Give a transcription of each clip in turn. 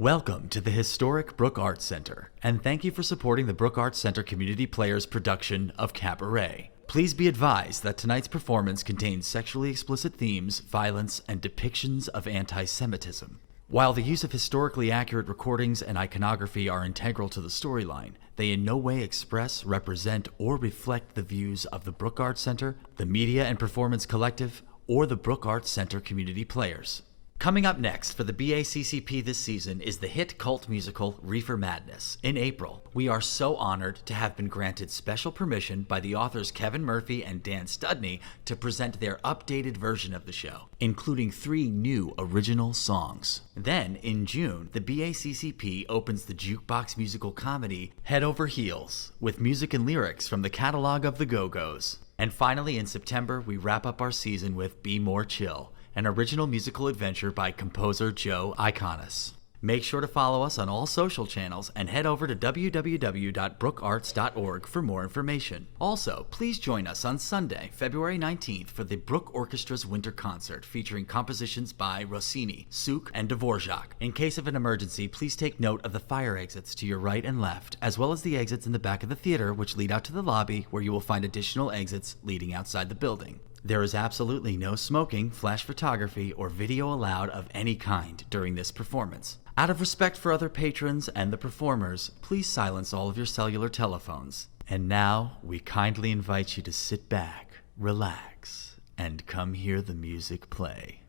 Welcome to the historic Brook Arts Center, and thank you for supporting the Brook Arts Center Community Players production of Cabaret. Please be advised that tonight's performance contains sexually explicit themes, violence, and depictions of anti-Semitism. While the use of historically accurate recordings and iconography are integral to the storyline, they in no way express, represent, or reflect the views of the Brook Arts Center, the Media and Performance Collective, or the Brook Arts Center Community Players. Coming up next for the BACCP this season is the hit cult musical Reefer Madness. In April, we are so honored to have been granted special permission by the authors Kevin Murphy and Dan Studney to present their updated version of the show, including 3 new original songs. Then, in June, the BACCP opens the jukebox musical comedy Head Over Heels, with music and lyrics from the catalog of the Go-Go's. And finally, in September, we wrap up our season with Be More Chill, an original musical adventure by composer Joe Iconis. Make sure to follow us on all social channels and head over to www.brookarts.org for more information. Also, please join us on Sunday, February 19th for the Brook Orchestra's Winter Concert featuring compositions by Rossini, Suk, and Dvorak. In case of an emergency, please take note of the fire exits to your right and left, as well as the exits in the back of the theater which lead out to the lobby where you will find additional exits leading outside the building. There is absolutely no smoking, flash photography, or video allowed of any kind during this performance. Out of respect for other patrons and the performers, please silence all of your cellular telephones. And now, we kindly invite you to sit back, relax, and come hear the music play.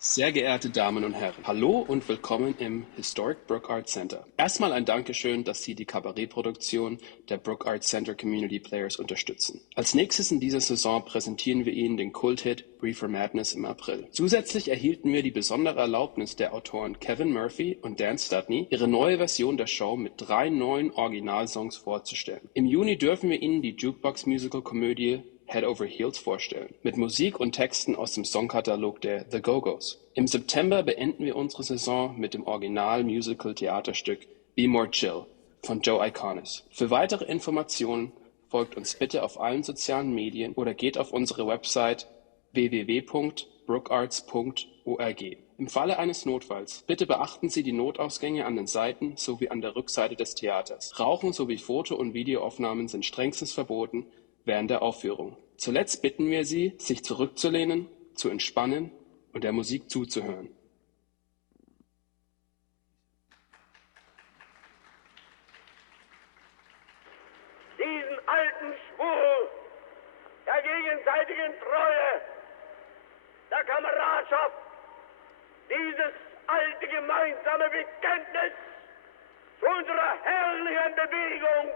Sehr geehrte Damen und Herren, hallo und willkommen im Historic Brook Arts Center. Erstmal ein Dankeschön, dass Sie die Kabarettproduktion der Brook Arts Center Community Players unterstützen. Als nächstes in dieser Saison präsentieren wir Ihnen den Kulthit Reefer Madness im April. Zusätzlich erhielten wir die besondere Erlaubnis der Autoren Kevin Murphy und Dan Studney, ihre neue Version der Show mit 3 neuen Originalsongs vorzustellen. Im Juni dürfen wir Ihnen die Jukebox-Musical-Komödie Head Over Heels vorstellen, mit Musik und Texten aus dem Songkatalog der The Go-Go's. Im September beenden wir unsere Saison mit dem Original-Musical-Theaterstück Be More Chill von Joe Iconis. Für weitere Informationen folgt uns bitte auf allen sozialen Medien oder geht auf unsere Website www.brookarts.org. Im Falle eines Notfalls, bitte beachten Sie die Notausgänge an den Seiten sowie an der Rückseite des Theaters. Rauchen sowie Foto- und Videoaufnahmen sind strengstens verboten während der Aufführung. Zuletzt bitten wir Sie, sich zurückzulehnen, zu entspannen und der Musik zuzuhören. Diesen alten Schwur der gegenseitigen Treue, der Kameradschaft, dieses alte gemeinsame Bekenntnis zu unserer herrlichen Bewegung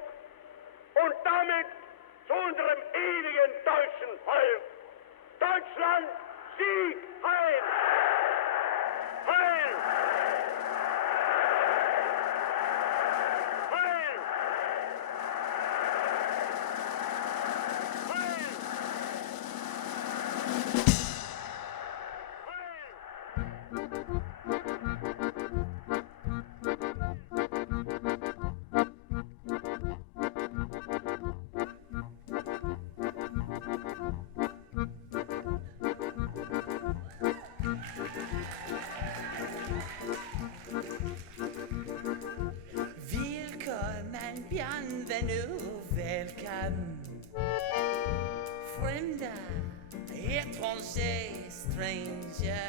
und damit zu unserem ewigen deutschen Volk. Deutschland, Sieg, Heil! Heil! Heil! Bienvenue, welcome. Fremder, étranger, stranger.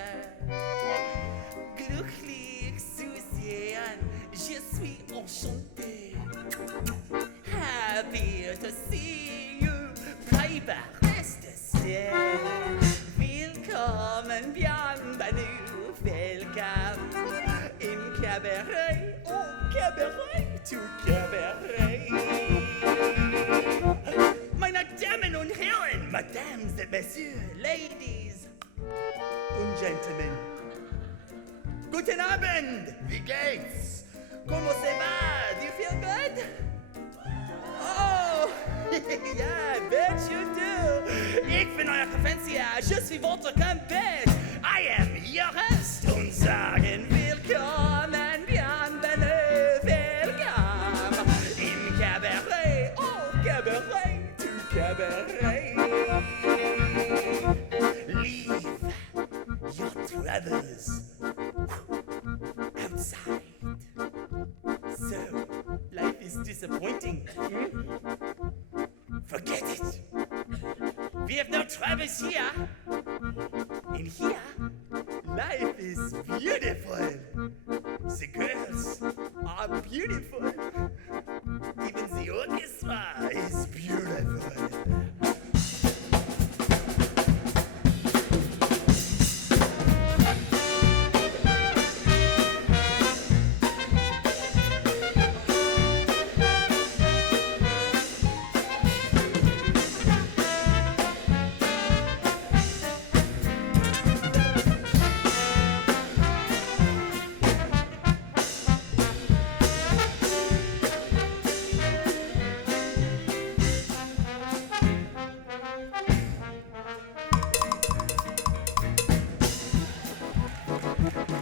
Glücklich zu sehen, je suis enchanté. Happy to see you, Piper, beste sehr. Willkommen, bienvenue, welcome. In Cabaret, oh Cabaret, to Cabaret. Meine Damen und Herren, Mesdames et Messieurs, Ladies und Gentlemen. Guten Abend, wie geht's? Comment ça va? Do you feel good? Oh, yeah, bet you do. Ich bin euer Konferencier, je suis votre compère. I am your host und sagen willkommen, bienvenue, welcome. Im Cabaret, oh Cabaret, to Cabaret. Leave your troubles Forget it. We have no troubles here. In here, life is beautiful. The girls are beautiful. Even the orchestra is beautiful.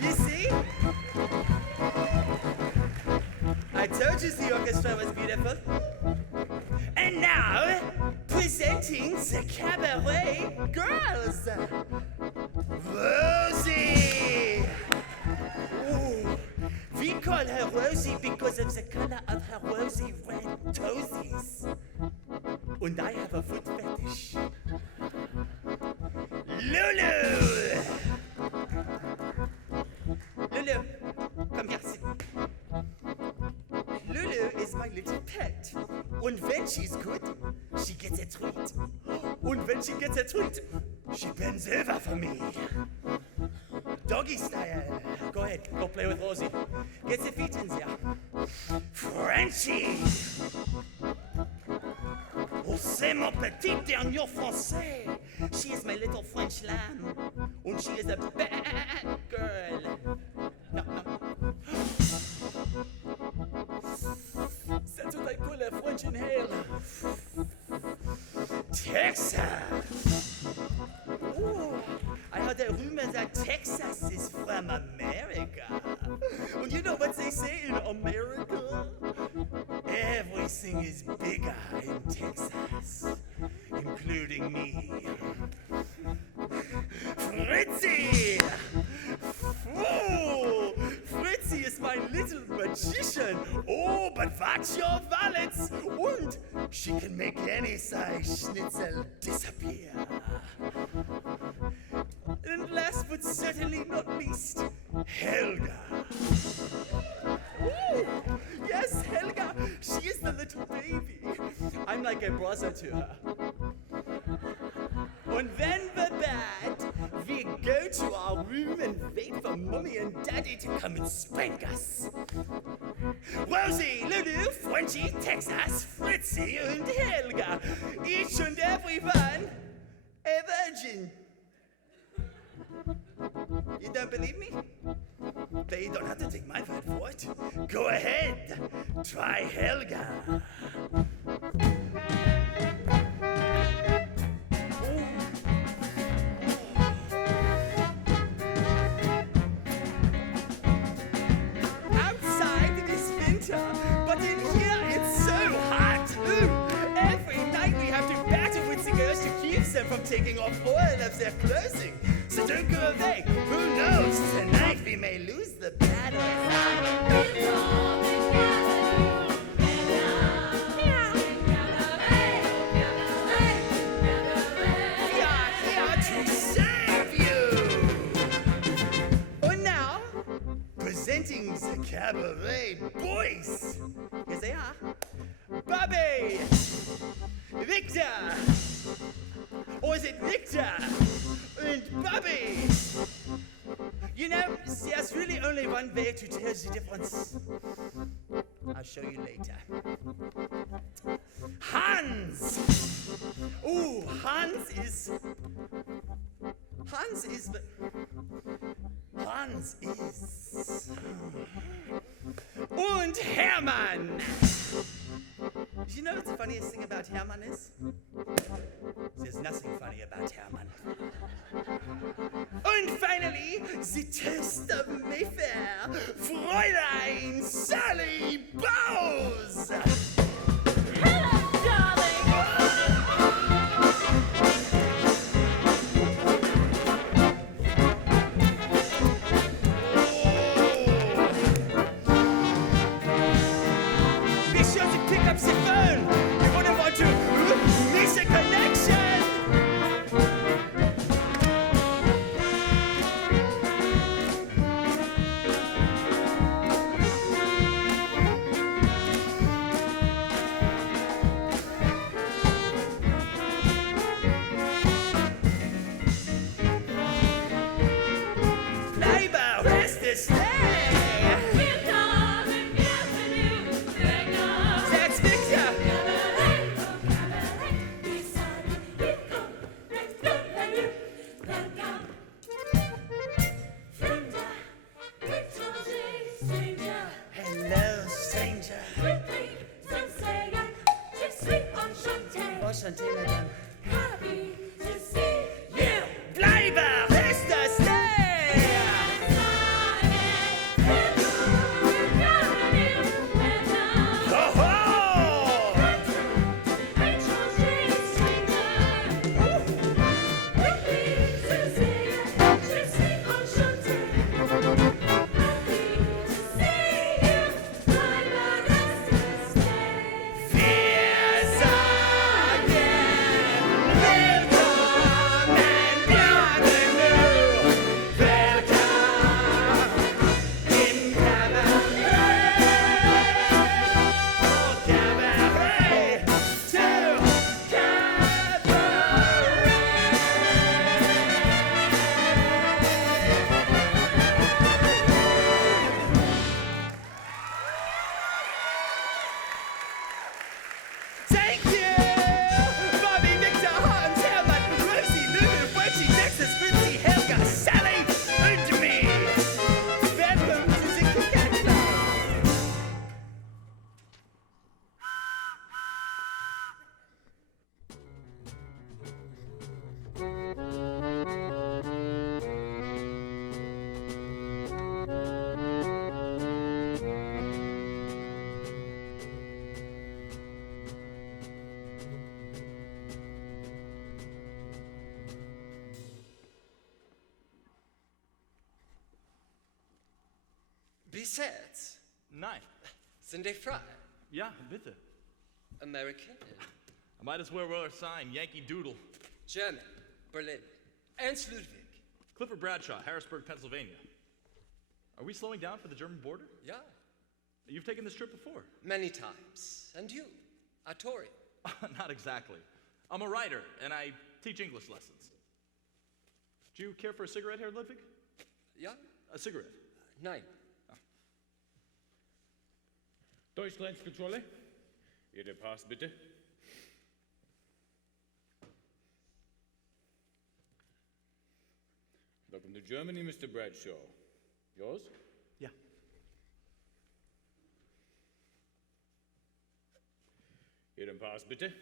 You see? I told you the orchestra was beautiful. And now, presenting the Cabaret Girls. Rosie! Ooh, we call her Rosie because of the color of her rosy red toesies. And I have a foot fetish. Lulu! Lulu, come here, sit. Lulu is my little pet. And when she's good, she gets a treat. And when she gets a treat, she bends over for me. Doggy style. Go ahead, go play with Rosie. Get the feet in there. Frenchie! Oh, c'est mon petit dernier français. She is my little French lamb. And she is a bad girl. No, no. That's what I call a French inhale. Texas! Ooh, I heard a rumor that Texas is from America. And you know what they say in America? Everything is bigger in Texas, including me. Fritzy! Oh, Fritzy is my little magician. Oh, but watch your wallets. And she can make any size schnitzel disappear. And last but certainly not least, Helga. Ooh, yes, Helga. She is the little baby. I'm like a brother to her. And then the bad, we go to our room and wait for Mommy and Daddy to come and spank us. Rosie, Lulu, Frenchie, Texas, Fritzy, and Helga. Each and every one a virgin. You don't believe me? But you don't have to take my word for it. Go ahead, try Helga. Outside it is winter, but in here it's so hot. Every night we have to battle with the girls to keep them from taking off all of their clothing. So don't go away. Who knows? Tonight we may lose the battle. We are here to serve you. And now, presenting the Cabaret Boys. Here they are. Bobby, Victor, or is it Victor and Bobby? You know, there's really only one way to tell the difference. I'll show you later. Hans! Ooh, Hans is... And Hermann! Do you know what the funniest thing about Hermann is? There's nothing funny about Hermann. And finally, the toast of Mayfair, Fräulein Sally Bowes! Hello, darling! Be sure to pick up the phone! You wouldn't want to and sing again. Happy to see you. Bleibe, ist das Thank you! Bobby, Victor, Hans, Hermann, Rosie, Lulu, Frenchie, Texas, Fritzy, Helga, Sally, und me! Welcome to the Kit Kat Club! Besetzt? Nein. Sind die frei? Ja, bitte. American? I might as well wear a sign, Yankee Doodle. German? Berlin? Ernst Ludwig? Clifford Bradshaw, Harrisburg, Pennsylvania. Are we slowing down for the German border? Yeah. You've taken this trip before. Many times. And you? A Tory? Not exactly. I'm a writer, and I teach English lessons. Do you care for a cigarette here, Ludwig? Yeah? A cigarette? Nein. Deutschlandskontrolle. Ihr Pass bitte. Welcome to Germany, Mr. Bradshaw. Yours? Yeah. Ihren Pass bitte.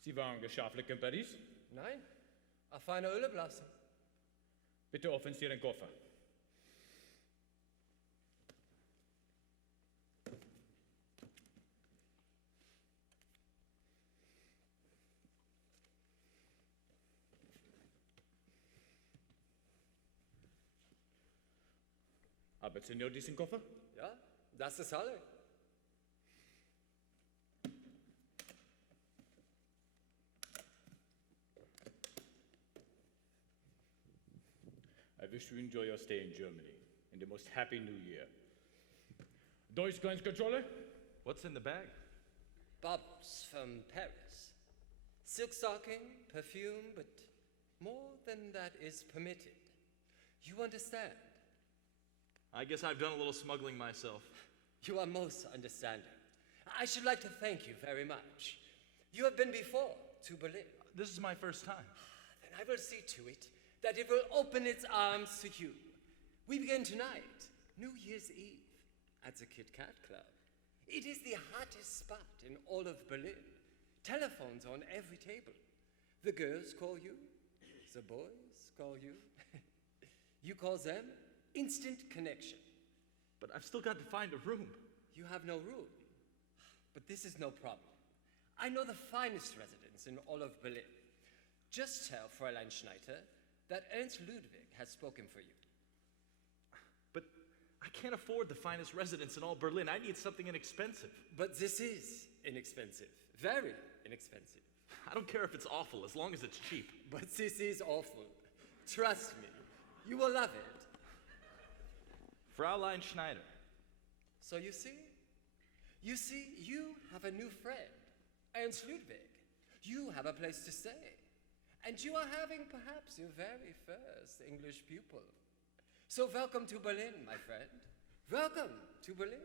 Sie waren geschäftlich in Paris? Nein? Auf eine Öleblasse? Bitte öffnen Ihren Koffer. Aber Senior diesen Koffer? Ja, das ist alle. I wish you enjoy your stay in Germany and the most happy new year. Deutschlandskontrolle? What's in the bag? Bubbles from Paris. Silk stocking, perfume, but more than that is permitted. You understand? I guess I've done a little smuggling myself. You are most understanding. I should like to thank you very much. You have been before to Berlin. This is my first time. Then I will see to it that it will open its arms to you. We begin tonight, New Year's Eve, at the Kit Kat Club. It is the hottest spot in all of Berlin. Telephones on every table. The girls call you, the boys call you. You call them, instant connection. But I've still got to find a room. You have no room. But this is no problem. I know the finest residence in all of Berlin. Just tell Fräulein Schneider that Ernst Ludwig has spoken for you. But I can't afford the finest residence in all Berlin. I need something inexpensive. But this is inexpensive. Very inexpensive. I don't care if it's awful, as long as it's cheap. But this is awful. Trust me. You will love it. Fräulein Schneider. So you see, you have a new friend, Ernst Ludwig. You have a place to stay. And you are having perhaps your very first English pupil. So welcome to Berlin, my friend. Welcome to Berlin.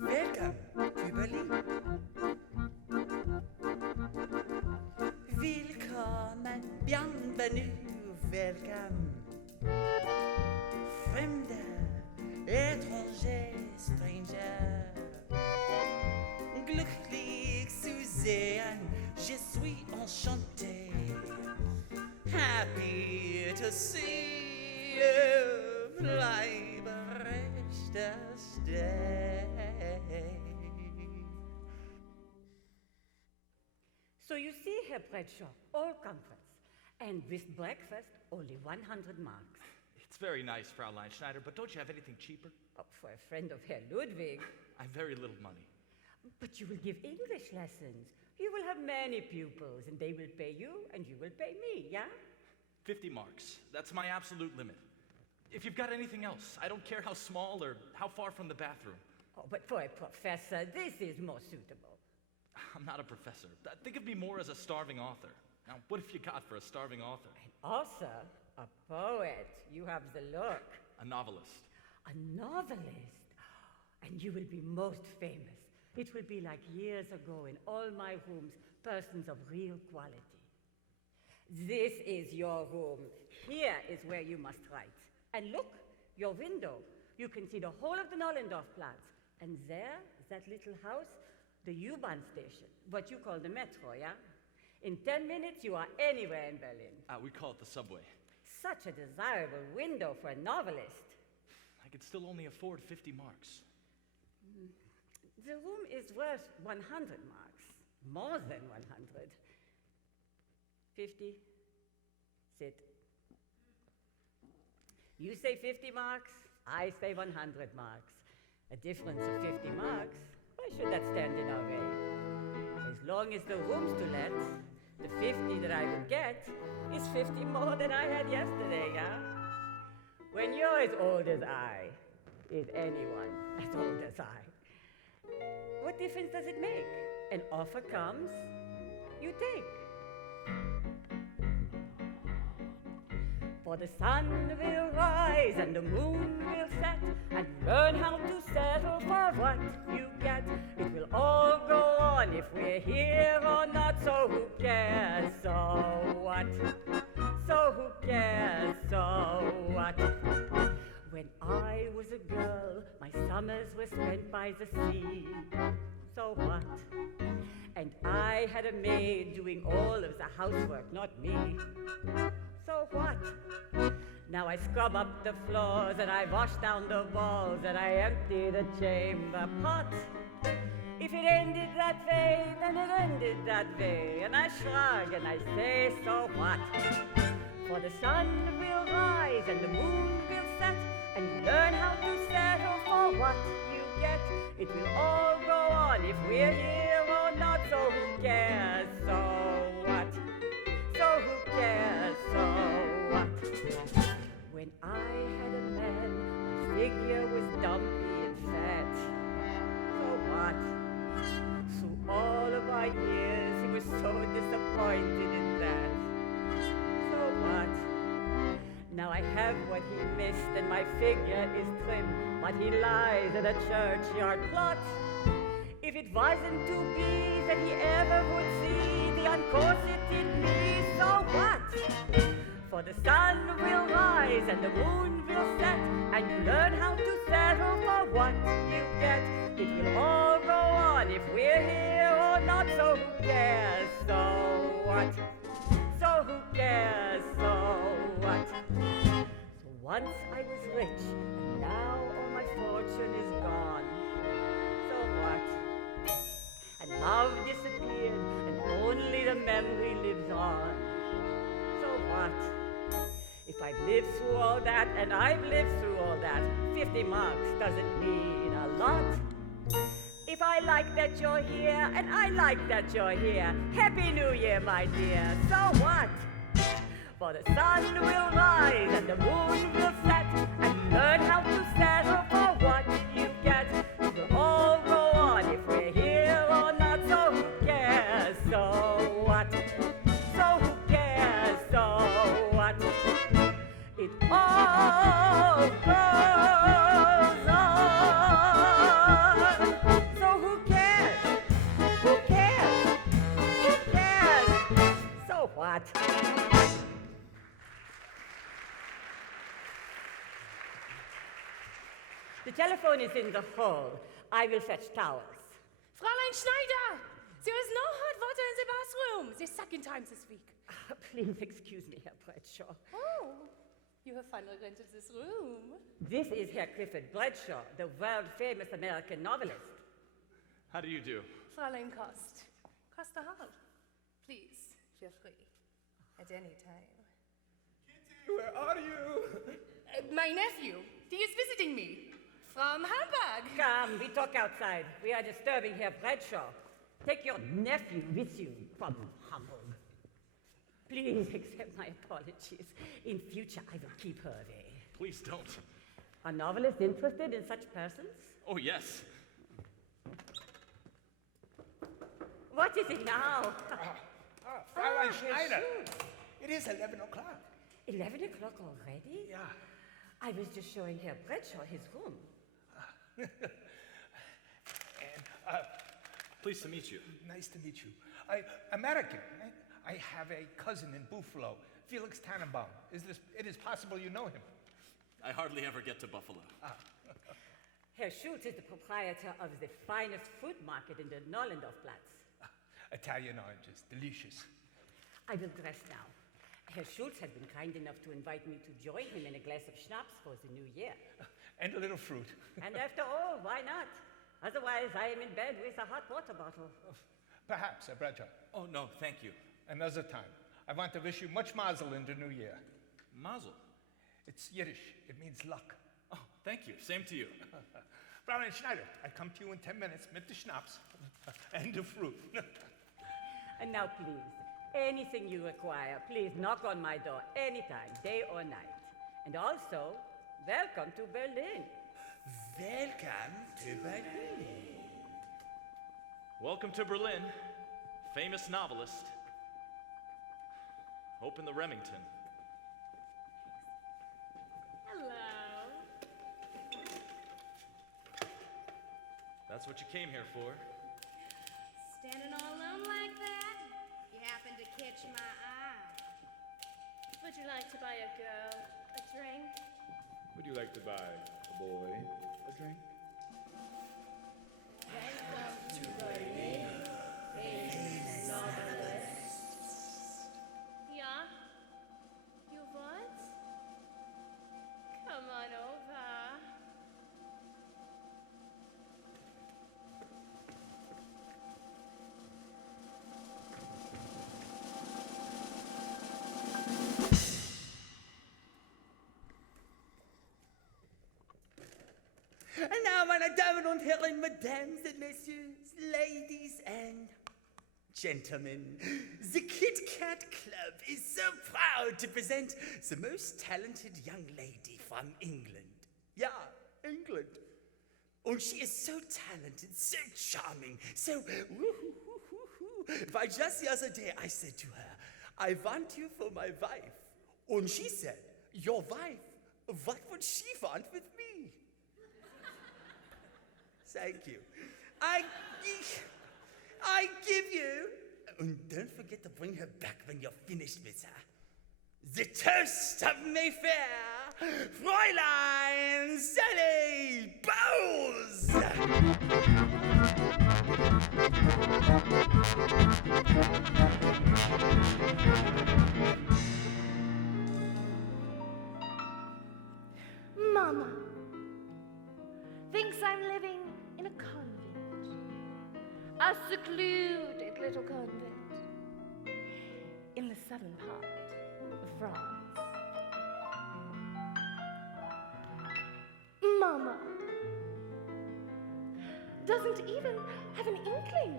Welcome to Berlin. Willkommen, bienvenue, welcome. Fremder, étranger, stranger. amusé and je suis enchanté. Happy to see you, bleibe recht stay. So you see, Herr Bradshaw, all comforts. And with breakfast, only 100 marks. It's very nice, Fraulein Schneider, but don't you have anything cheaper? Oh, for a friend of Herr Ludwig. I've very little money. But you will give English lessons. You will have many pupils, and they will pay you, and you will pay me, yeah? 50 marks. That's my absolute limit. If you've got anything else, I don't care how small or how far from the bathroom. Oh, but for a professor, this is more suitable. I'm not a professor. Think of me more as a starving author. Now, what have you got for a starving author? An author? A poet. You have the look. A novelist. A novelist. And you will be most famous. It will be like years ago in all my rooms, persons of real quality. This is your room. Here is where you must write. And look, your window. You can see the whole of the Nollendorf Platz. And there, that little house, the U-Bahn station, what you call the metro, yeah? In 10 minutes, you are anywhere in Berlin. We call it the subway. Such a desirable window for a novelist. I could still only afford 50 marks. The room is worth 100 marks. More than 100. 50. Sit. You say 50 marks, I say 100 marks. A difference of 50 marks, why should that stand in our way? As long as the room's to let, the 50 that I will get is 50 more than I had yesterday, yeah? When you're as old as I, is anyone as old as I? What difference does it make? An offer comes, you take. For the sun will rise and the moon will set, and learn how to settle for what you get. It will all go on if we're here or not, so who cares, so what? So who cares, so what? When I was a girl, my summers were spent by the sea. So what? And I had a maid doing all of the housework, not me. So what? Now I scrub up the floors and I wash down the walls and I empty the chamber pot. If it ended that way, then it ended that way. And I shrug and I say, so what? For the sun will rise and the moon will set, and you learn how to settle for what you get. It will all go on if we're here or not, so who cares, so what? So who cares, so what? When I had a man, my figure was dumpy and fat. So what? Through all of our years, he was so disappointed in that. So what? Now I have what he missed and my figure is trim, but he lies at a churchyard plot. If it wasn't to be that he ever would see the uncorseted me, so what? For the sun will rise and the moon will set, and you learn how to settle for what you get. It will all go on if we're here or not, so who cares, so what? So who cares, so what? So once I was rich, and now all my fortune is gone. So what? And love disappeared, and only the memory lives on. So what? If I've lived through all that, and I've lived through all that, 50 marks doesn't mean a lot. If I like that you're here, and I like that you're here, Happy New Year, my dear, so what? For the sun will rise and the moon will set, and learn how to settle for what you get. It will all go on if we're here or not, so who cares, so what? So who cares, so what? It all goes on. So who cares? Who cares? Who cares? So what? The telephone is in the hall. I will fetch towels. Fräulein Schneider! There is no hot water in the bathroom. The second time this week. Please excuse me, Herr Bradshaw. Oh, you have finally rented this room. This is Herr Clifford Bradshaw, the world-famous American novelist. How do you do? Fräulein Kost. Costa Hall. Please, feel free. At any time. Where are you? My nephew. He is visiting me. From Hamburg. Come, we talk outside. We are disturbing Herr Bradshaw. Take your nephew with you from Hamburg. Please accept my apologies. In future, I will keep her away. Please don't. Are novelists interested in such persons? Oh, yes. What is it now? Fräulein Schneider. It is 11 o'clock. 11 o'clock already? Yeah. I was just showing Herr Bradshaw his room. And, Pleased to meet you. nice to meet you. American. I have a cousin in Buffalo, Felix Tannenbaum. It is possible you know him. I hardly ever get to Buffalo. Herr Schultz is the proprietor of the finest fruit market in the Nollendorfplatz. Italian oranges, delicious. I will dress now. Herr Schultz has been kind enough to invite me to join him in a glass of schnapps for the new year. And a little fruit. And after all, why not? Otherwise, I am in bed with a hot water bottle. Perhaps, Bradshaw. Oh, no, thank you. Another time. I want to wish you much mazel in the new year. Mazel. It's Yiddish. It means luck. Oh, thank you. Same to you. Fräulein Schneider, I come to you in 10 minutes with the schnapps and the fruit. And now, please, anything you require, please knock on my door anytime, day or night. And also, welcome to Berlin. Welcome to Berlin. Welcome to Berlin. Famous novelist. Open the Remington. Hello. That's what you came here for. Standing all alone like that? You happen to catch my eye. Would you like to buy a girl a drink? Would you like to buy a boy a drink? Yeah? You what? Come on over. And now, meine Damen und Herren, Mesdames and Messieurs, ladies and gentlemen, the Kit Kat Club is so proud to present the most talented young lady from England. Yeah, England. And she is so talented, so charming, so woo-hoo-hoo-hoo-hoo. Why, just the other day I said to her, I want you for my wife. And she said, your wife? What would she want with me? Thank you. I give you, and don't forget to bring her back when you're finished with her, the toast of Mayfair, Fräulein Sally Bowles. Mama thinks I'm living in a convent, a secluded little convent in the southern part of France. Mama doesn't even have an inkling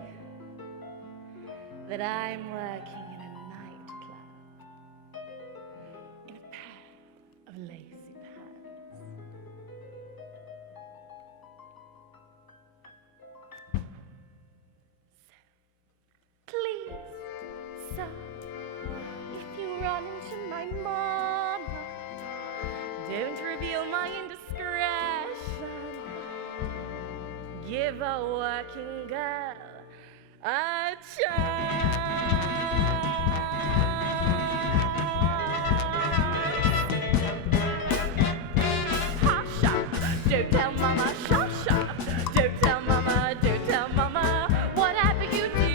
that I'm working in a nightclub in a pair of lacy pants. Please, sir, if you run into my mama, don't reveal my indiscretion. Give a working girl a chance. Hasha, don't tell mama, shasha. Don't tell mama, whatever you do.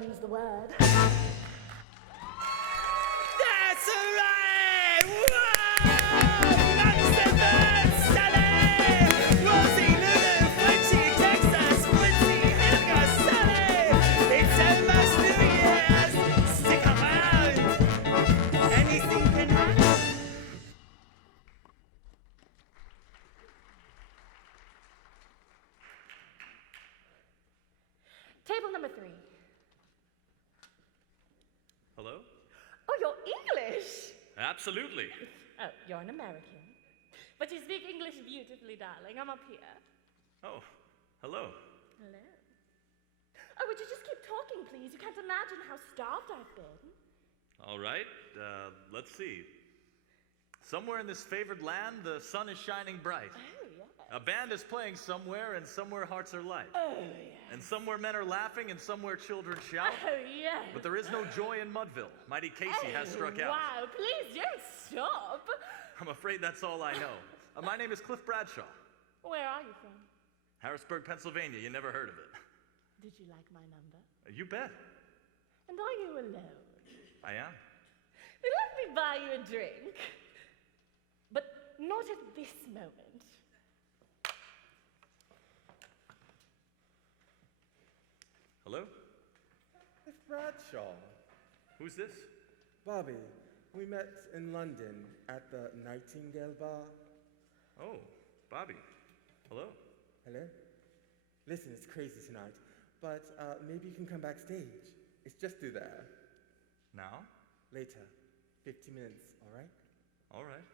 mum's the word. That's right! Whoa! Maximum Sally! Rosie, Lulu, Frenchie, Texas, Quincy, Helga, Sally! It's almost New Year's! Stick around! Anything can happen! Table number 3. Hello? Oh, you're English. Absolutely. Oh, you're an American. But you speak English beautifully, darling. I'm up here. Oh, hello. Hello. Oh, would you just keep talking, please? You can't imagine how starved I've been. All right, let's see. Somewhere in this favored land, the sun is shining bright. Oh, yes. A band is playing somewhere, and somewhere hearts are light. Oh, yes. And somewhere men are laughing, and somewhere children shout. Oh, yes. But there is no joy in Mudville. Mighty Casey has struck out. Wow, please don't stop. I'm afraid that's all I know. My name is Cliff Bradshaw. Where are you from? Harrisburg, Pennsylvania. You never heard of it. Did you like my number? You bet. And are you alone? I am. Then let me buy you a drink. But not at this moment. Hello? It's Bradshaw. Who's this? Bobby, we met in London at the Nightingale Bar. Oh, Bobby. Hello. Hello? Listen, it's crazy tonight, but maybe you can come backstage. It's just through there. Now? Later. 50 minutes, all right? All right.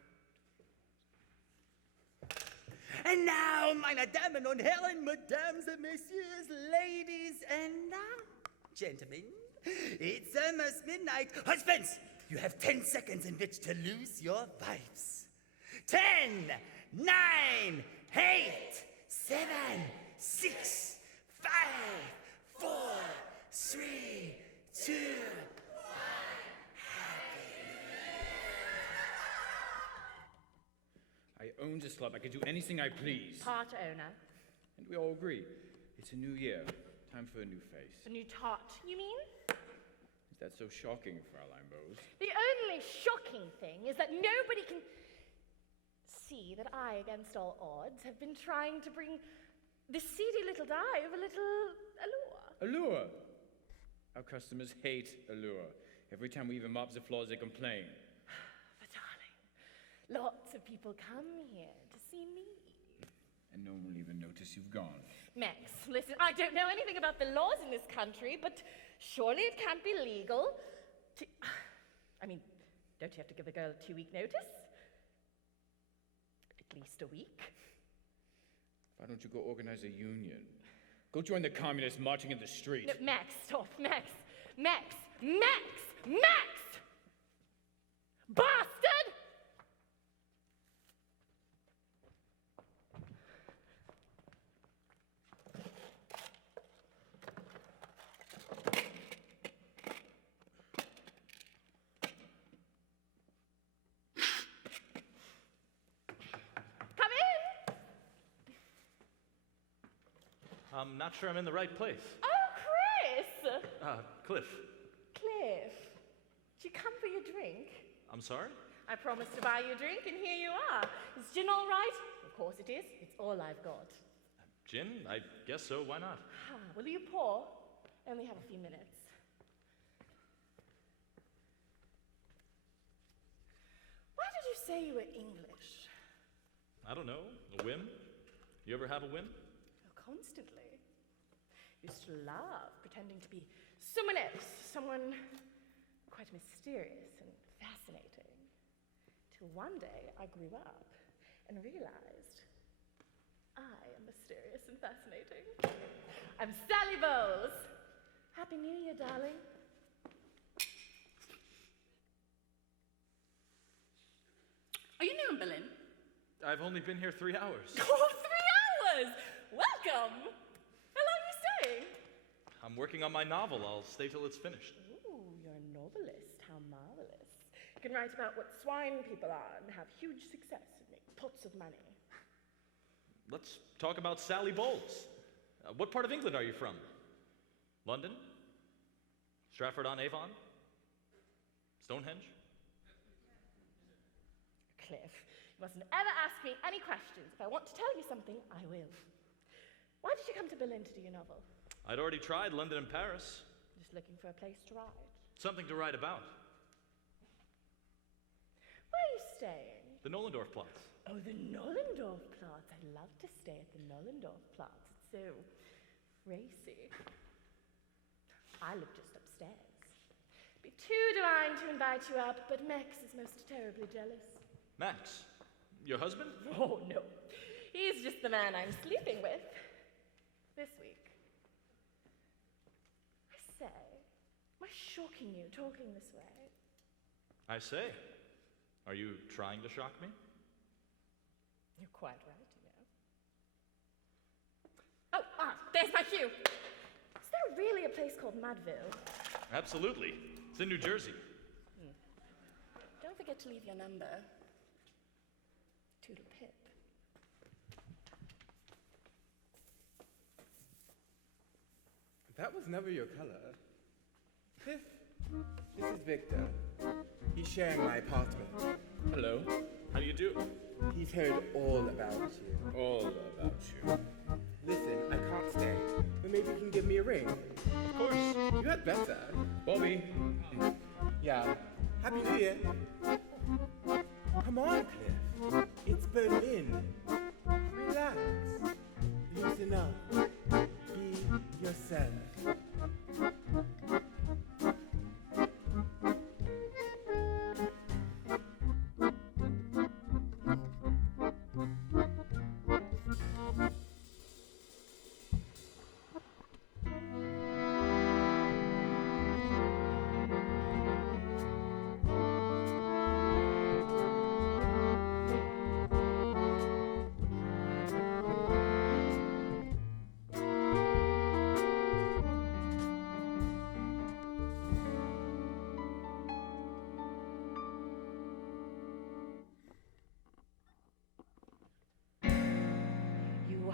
And now, meine Damen und Herren, Mesdames et Messieurs, ladies and now, gentlemen, it's almost midnight. Husbands, you have 10 seconds in which to lose your wives. 10, 9, 8, 7, 6, 5, 4, 3, 2, I own this club. I can do anything I please. Part owner. And we all agree. It's a new year. Time for a new face. A new tart, you mean? Is that so shocking, Fraulein Bose? The only shocking thing is that nobody can see that I, against all odds, have been trying to bring this seedy little dive a little allure. Allure? Our customers hate allure. Every time we even mop the floors, they complain. But darling, lots of people come here to see me. And no one will even notice you've gone. Max, listen, I don't know anything about the laws in this country, but surely it can't be legal to... I mean, don't you have to give a girl a 2-week notice? At least a week? Why don't you go organize a union? Go join the communists marching in the street. No, Max, stop, Max! Max! Max! Max! Bastard! Come in! I'm not sure I'm in the right place. Oh, Chris! Cliff. Cliff, did you come for your drink? I'm sorry? I promised to buy you a drink, and here you are. Is gin all right? Of course it is. It's all I've got. Gin? I guess so. Why not? Will you pour? I only have a few minutes. Why did you say you were English? I don't know. A whim? You ever have a whim? Oh, constantly. Used to love pretending to be someone else, someone quite mysterious and fascinating. Till one day I grew up and realized I am mysterious and fascinating. I'm Sally Bowles. Happy New Year, darling. Are you new in Berlin? I've only been here 3 hours. Oh, 3 hours! Welcome! How long are you staying? I'm working on my novel. I'll stay till it's finished. Ooh, you're a novelist. How marvelous. You can write about what swine people are and have huge success and make pots of money. Let's talk about Sally Bowles. What part of England are you from? London? Stratford-on-Avon? Stonehenge? Cliff, you mustn't ever ask me any questions. If I want to tell you something, I will. Why did you come to Berlin to do your novel? I'd already tried London and Paris. Just looking for a place to write. Something to write about. Where are you staying? The Nollendorf Platz. Oh, the Nollendorf Platz. I love to stay at the Nollendorf Platz. It's so racy. I live just upstairs. It'd be too divine to invite you up, but Max is most terribly jealous. Max? Your husband? Oh, no. He's just the man I'm sleeping with. This week. I say, am I shocking you talking this way? I say. Are you trying to shock me? You're quite right, you know. Oh, there's my cue. Is there really a place called Madville? Absolutely. It's in New Jersey. Don't forget to leave your number. Toodle pip. That was never your color. This is Victor. He's sharing my apartment. Hello. How do you do? He's heard all about you. All about you. Listen, I can't stay, but maybe you can give me a ring. Of course. You had better. Bobby. Yeah. Happy New Year. Come on, Cliff. It's Berlin. Relax. Loosen up. Be yourself.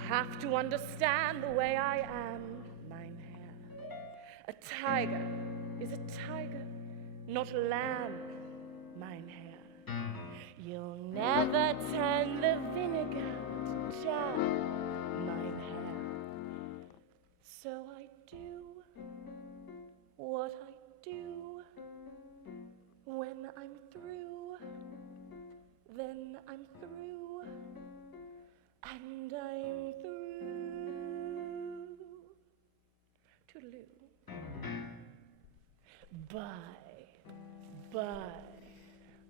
Have to understand the way I am, mein Herr. A tiger is a tiger, not a lamb, mein Herr. You'll never turn the vinegar to jam, mein Herr. So I do what I do. When I'm through, then I'm through. And I'm through. Toodaloo. Bye,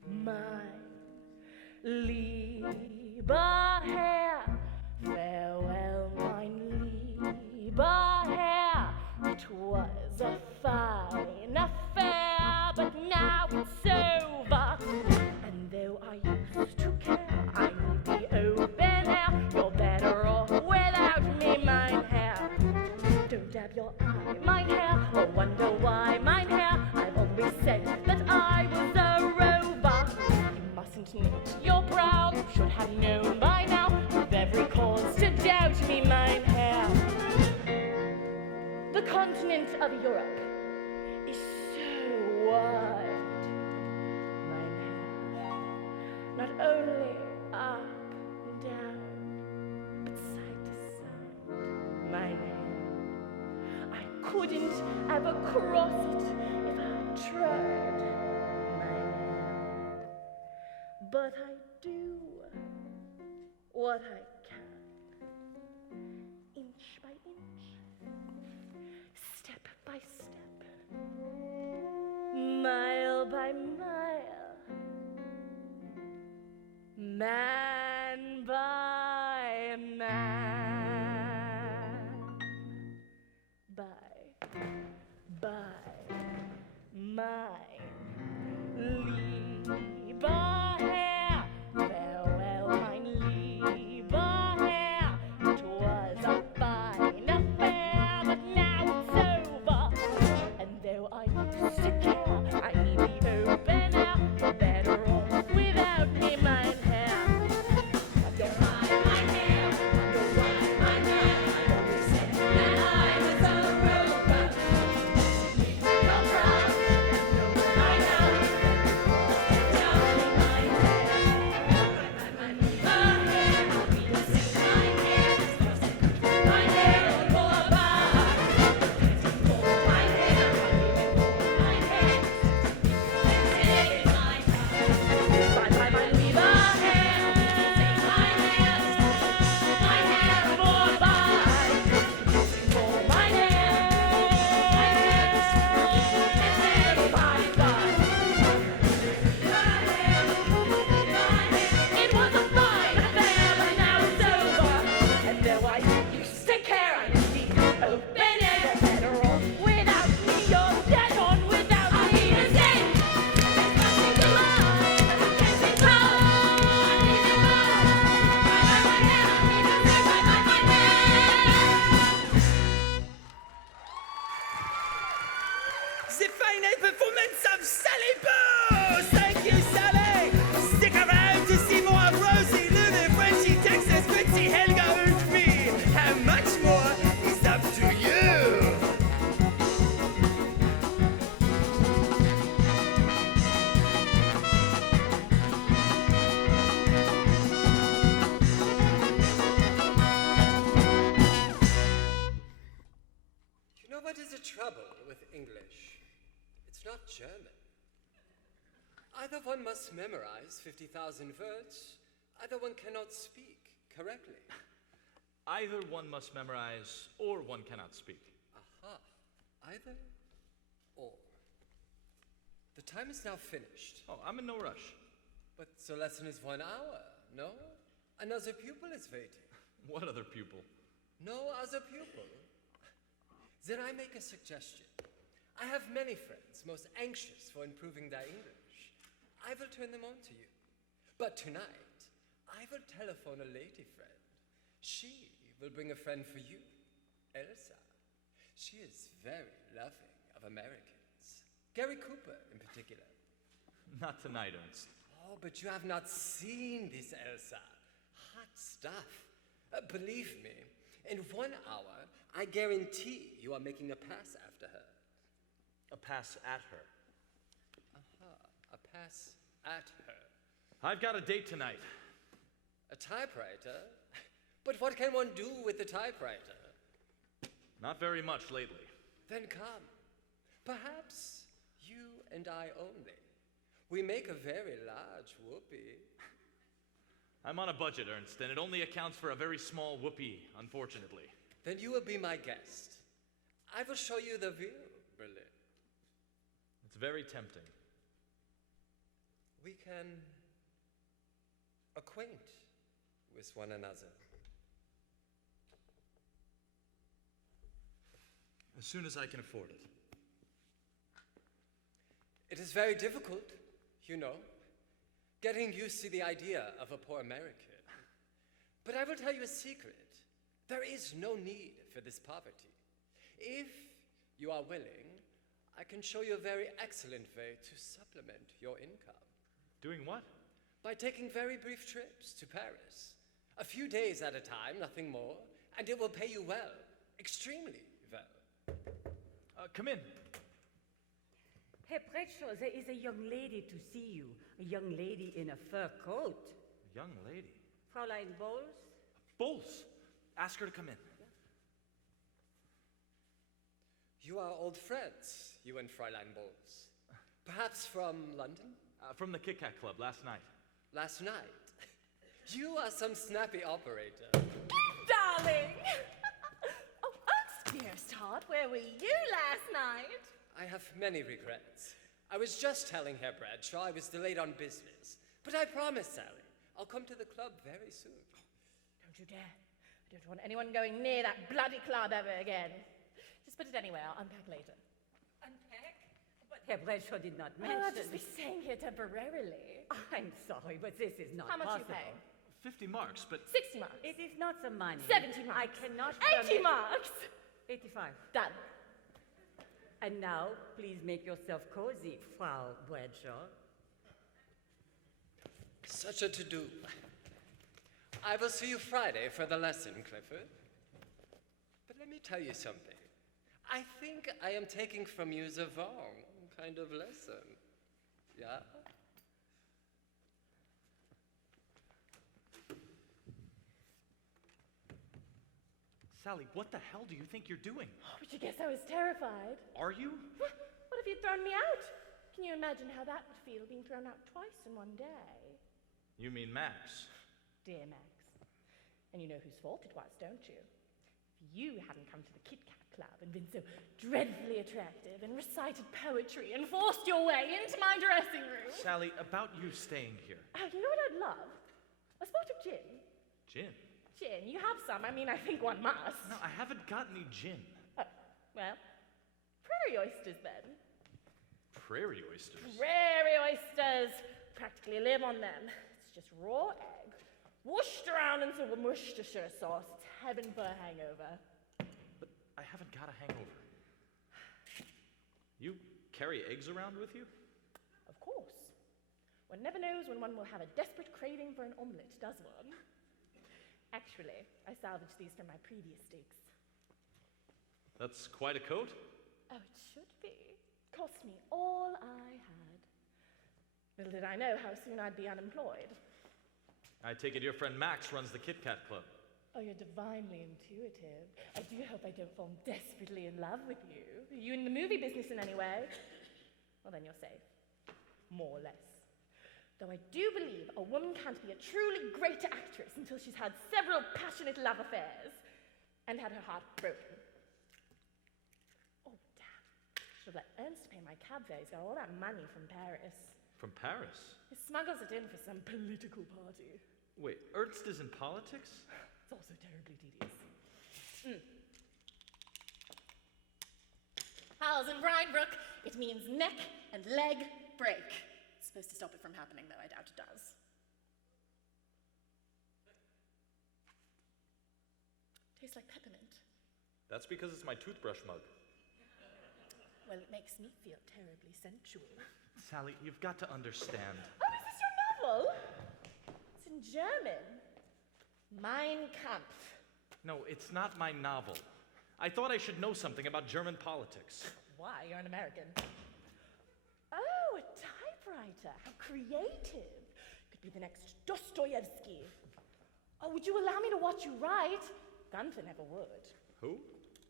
mein lieber Herr. Farewell, mein lieber Herr. It was a fine affair, but now it's over. And though I used to care, I need the open air. You're better off without me, mein Herr. Don't dab your eye, mein Herr, or wonder why, mein Herr. I've always said that I was a rover. You mustn't knit your brow, you should have known by now. With every cause to doubt me, mein Herr. The continent of Europe is so wide, mein Herr. Not only up and down, but side to side, mein Herr. I couldn't ever cross it if I tried, mein Herr. But I do what I can, inch by inch, step by step, mile by mile, man by man, by mine lieber Herr. Farewell, mein lieber Herr. It was a fine affair, but now it's over. And though I used to care, I need the open air. You're better off without me, mein Herr. Don't mind my hair, don't mind my hair. I always said that I was a rover. Your pride. trouble with English. It's not German. Either one must memorize 50,000 words, either one cannot speak correctly. Either one must memorize or one cannot speak. Aha. Either or. The time is now finished. Oh, I'm in no rush. But the lesson is 1 hour, no? Another pupil is waiting. What other pupil? No other pupil. Then I make a suggestion. I have many friends most anxious for improving their English. I will turn them on to you. But tonight, I will telephone a lady friend. She will bring a friend for you, Elsa. She is very loving of Americans. Gary Cooper, in particular. Not tonight, Ernst. Oh, but you have not seen this Elsa. Hot stuff. Believe me, in 1 hour, I guarantee you are making a pass after her. A pass at her. Aha, a pass at her. I've got a date tonight. A typewriter? But what can one do with a typewriter? Not very much lately. Then come. Perhaps you and I only. We make a very large whoopee. I'm on a budget, Ernst, and it only accounts for a very small whoopee, unfortunately. Then you will be my guest. I will show you the view, Berlin. It's very tempting. We can acquaint with one another. As soon as I can afford it. It is very difficult, you know, getting used to the idea of a poor American. But I will tell you a secret. There is no need for this poverty. If you are willing, I can show you a very excellent way to supplement your income. Doing what? By taking very brief trips to Paris. A few days at a time, nothing more, and it will pay you well, extremely well. Come in. Herr Bradshaw, there is a young lady to see you. A young lady in a fur coat. A young lady? Fräulein Bowles? Bowles! Ask her to come in. You are old friends, you and Fräulein Bowles. Perhaps from London? From the Kit Kat Club last night. Last night? You are some snappy operator. Darling! Oh, Ernst, dearest heart, where were you last night? I have many regrets. I was just telling Herr Bradshaw I was delayed on business. But I promise, Sally, I'll come to the club very soon. Don't you dare. I don't want anyone going near that bloody club ever again. Just put it anywhere. I'll unpack later. Unpack? But Herr Bradshaw did not Oh, mention... I'll just be staying here temporarily. I'm sorry, but this is not How much possible. you pay? 50 marks, but... 60 marks. It is not the money. 70 marks. I cannot... 80 marks. 85. Done. And now, please make yourself cozy, Frau Bradshaw. Such a to-do. I will see you Friday for the lesson, Clifford. But let me tell you something. I think I am taking from you the wrong kind of lesson. Yeah? Sally, what the hell do you think you're doing? Oh, but you guess I was terrified. Are you? What if you'd thrown me out? Can you imagine how that would feel, being thrown out twice in one day? You mean Max? Dear Max. And you know whose fault it was, don't you? If you hadn't come to the Kit Kat Club and been so dreadfully attractive and recited poetry and forced your way into my dressing room. Sally, about you staying here. Oh, you know what I'd love? A spot of gin. Gin? Gin, you have some. I mean, I think one must. No, I haven't got any gin. Oh, well, prairie oysters then. Prairie oysters? Prairie oysters. Practically live on them. It's just raw egg, whooshed around in some Worcestershire sauce. It's heaven for a hangover. But I haven't got a hangover. You carry eggs around with you? Of course. One never knows when one will have a desperate craving for an omelette, does one? Actually, I salvaged these from my previous digs. That's quite a coat. Oh, it should be. Cost me all I had. Little did I know how soon I'd be unemployed. I take it your friend Max runs the Kit Kat Club. Oh, you're divinely intuitive. I do hope I don't fall desperately in love with you. Are you in the movie business in any way? Well, then you're safe. More or less. Though I do believe a woman can't be a truly great actress until she's had several passionate love affairs and had her heart broken. Oh, damn. Should have let Ernst pay my cab fare. He's got all that money from Paris. From Paris? He smuggles it in for some political party. Wait, Ernst is in politics? It's also terribly tedious. How's in Brook? It means neck and leg break. It's supposed to stop it from happening, though I doubt it does. Tastes like peppermint. That's because it's my toothbrush mug. Well, it makes me feel terribly sensual. Sally, you've got to understand. Oh, is this your novel? It's in German. Mein Kampf. No, it's not my novel. I thought I should know something about German politics. Why? You're an American. Oh, a typewriter. How creative. Could be the next Dostoevsky. Oh, would you allow me to watch you write? Gunther never would. Who?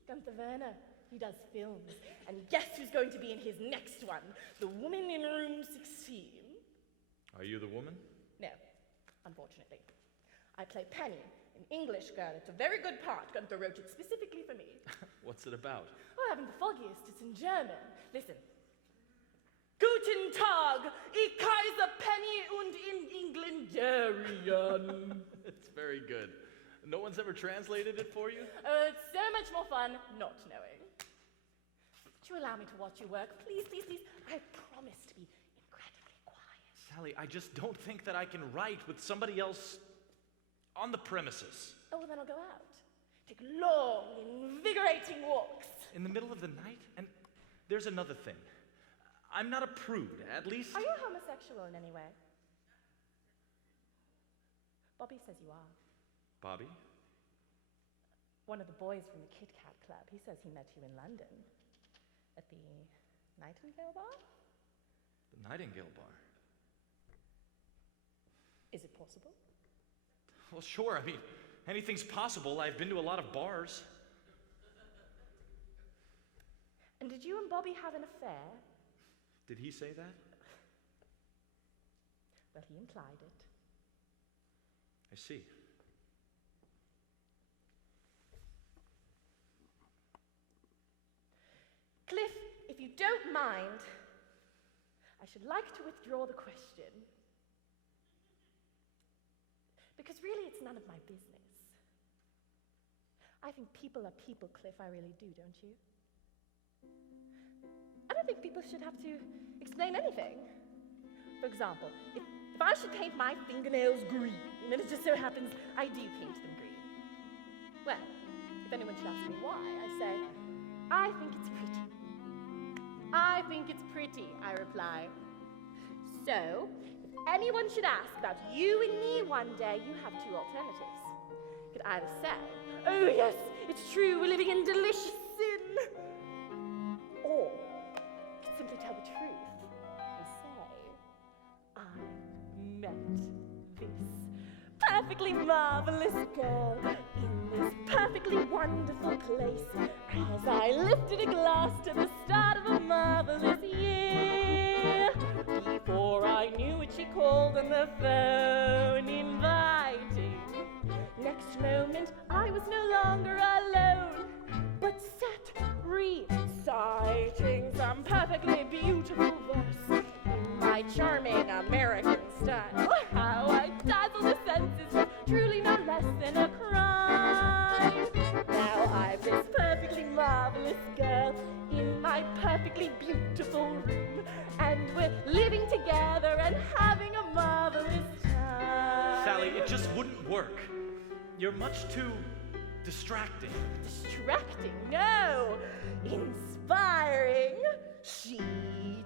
Gunther Werner. He does films. And guess who's going to be in his next one? The woman in room 16. Are you the woman? No, unfortunately. I play Penny, an English girl. It's a very good part. Gunther wrote it specifically for me. What's it about? Oh, I haven't the foggiest. It's in German. Listen. Guten Tag, ich heiße Penny und in Englanderian. It's very good. No one's ever translated it for you? It's so much more fun not knowing. Would you allow me to watch you work? Please, please, please. I promise to be incredibly quiet. Sally, I just don't think that I can write with somebody else on the premises. Oh, well, then I'll go out. Take long, invigorating walks. In the middle of the night? And there's another thing. I'm not a prude, at least... Are you homosexual in any way? Bobby says you are. Bobby? One of the boys from the Kit Kat Club. He says he met you in London. At the Nightingale Bar? The Nightingale Bar? Is it possible? Well, sure. I mean, anything's possible. I've been to a lot of bars. And did you and Bobby have an affair? Did he say that? Well, he implied it. I see. Cliff, if you don't mind, I should like to withdraw the question. Because really, it's none of my business. I think people are people, Cliff, I really do, don't you? I don't think people should have to explain anything. For example, if I should paint my fingernails green, and it just so happens I do paint them green, well, if anyone should ask me why, I say, I think it's pretty. I think it's pretty, I reply. So, if anyone should ask about you and me one day, you have two alternatives. You could either say, oh yes, it's true, we're living in delicious sin. Or, you could simply tell the truth and say, I met this perfectly marvelous girl in this perfectly wonderful place as I lifted a glass to the start of a marvelous year. Before I knew it, she called on the phone, inviting. Next moment, I was no longer alone, but sat reciting some perfectly beautiful verse in my charming American style. How I dazzle the senses with truly no less than a crime. Now I'm this perfectly marvelous girl in my perfectly beautiful room, and we're living together and having a marvelous time. Sally, it just wouldn't work. You're much too distracting. Distracting? No! Inspiring! She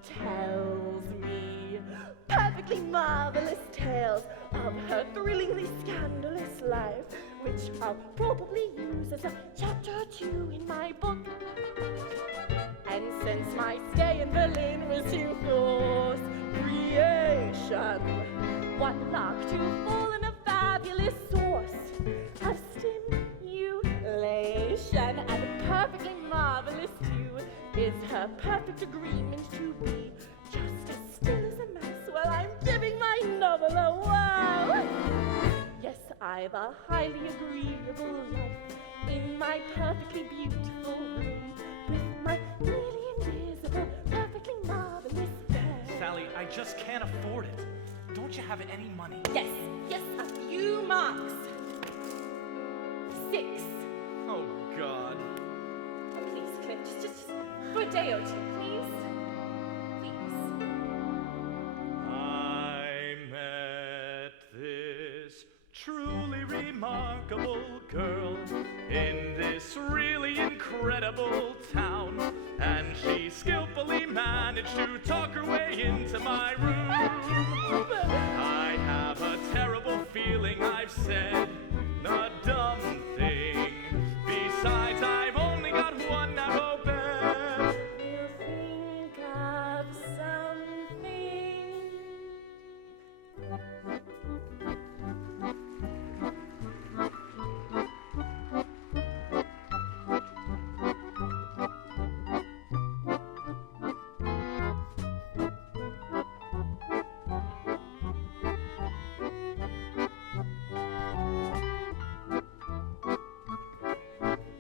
tells me perfectly marvelous tales of her thrillingly scandalous life, which I'll probably use as a chapter 2 in my book. And since my stay in Berlin was to force creation, what luck to fall in a fabulous source of stimulation. perfect agreement to be just as still as a mouse while I'm giving my novel a wow. Yes, I've a highly agreeable life in my perfectly beautiful room with my nearly invisible, perfectly marvelous bed. Sally, I just can't afford it. Don't you have any money? Yes, a few marks. 6. Oh, God. Oh, please, Cliff, just for a day or two, please. Please. I met this truly remarkable girl in this really incredible town, and she skillfully managed to talk her way into my room. I have a terrible feeling I've said a dumb thing. Besides, I've only got one narrow bed. We'll think of something.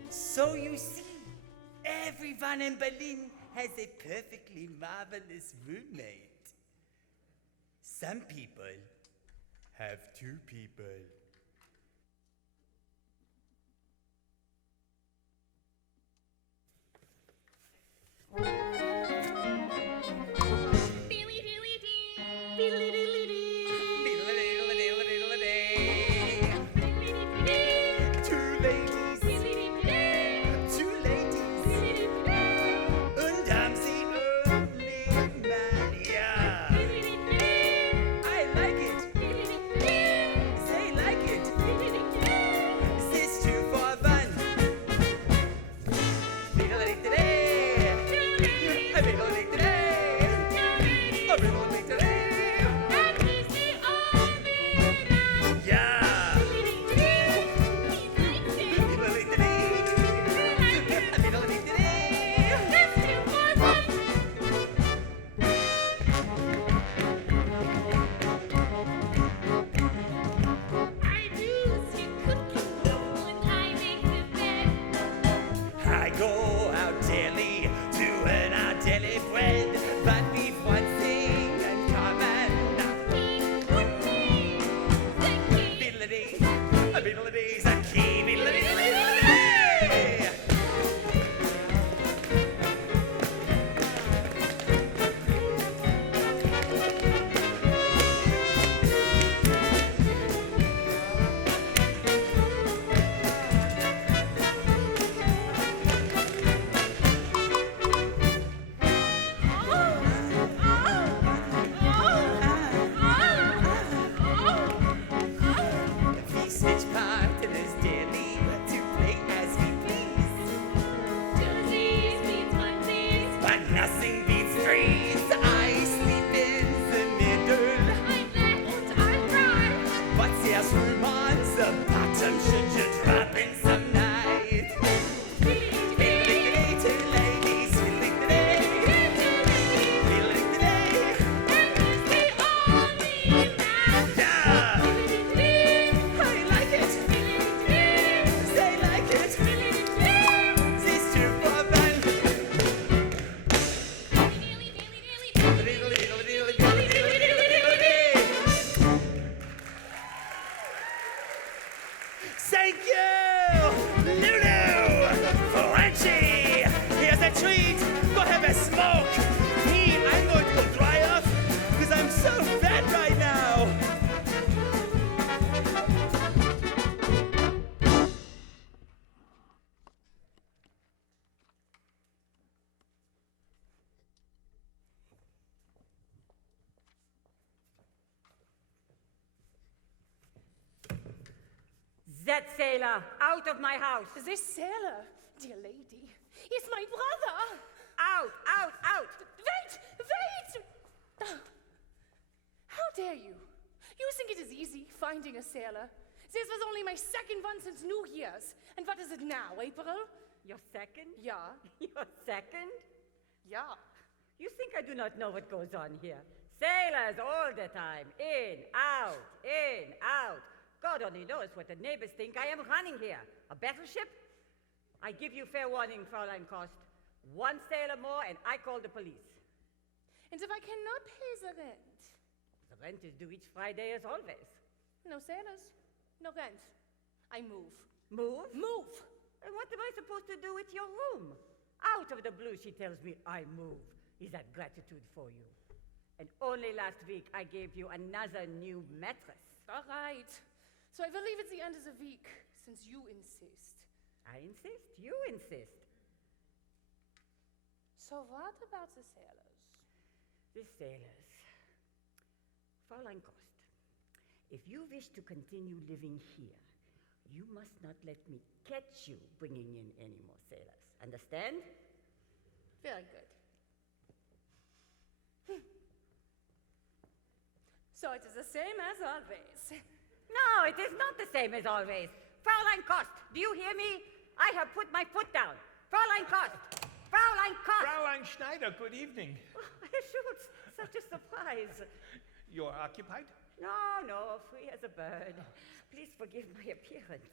So you see, everyone in Berlin has a perfectly marvelous roommate. Some people have 2 people. That sailor, out of my house. This sailor, dear lady, is my brother. Out, out, out. Wait! How dare you? You think it is easy finding a sailor? This was only my second one since New Year's. And what is it now, April? Your second? Yeah. Your second? Yeah. You think I do not know what goes on here? Sailors all the time. In, out, in, out. God only knows what the neighbors think I am running here. A battleship? I give you fair warning, Fräulein Kost. One sailor more and I call the police. And if I cannot pay the rent? The rent is due each Friday as always. No sailors, no rent. I move. Move? Move! And what am I supposed to do with your room? Out of the blue, she tells me I move. Is that gratitude for you? And only last week I gave you another new mattress. All right. So I will leave at the end of the week, since you insist. I insist? You insist. So what about the sailors? The sailors. Fräulein Kost, if you wish to continue living here, you must not let me catch you bringing in any more sailors. Understand? Very good. So it is the same as always. No, it is not the same as always. Fräulein Kost, do you hear me? I have put my foot down. Fräulein Kost! Fräulein Kost! Fräulein Schneider, good evening. Oh, Herr Schultz, such a surprise. You're occupied? No, free as a bird. Please forgive my appearance.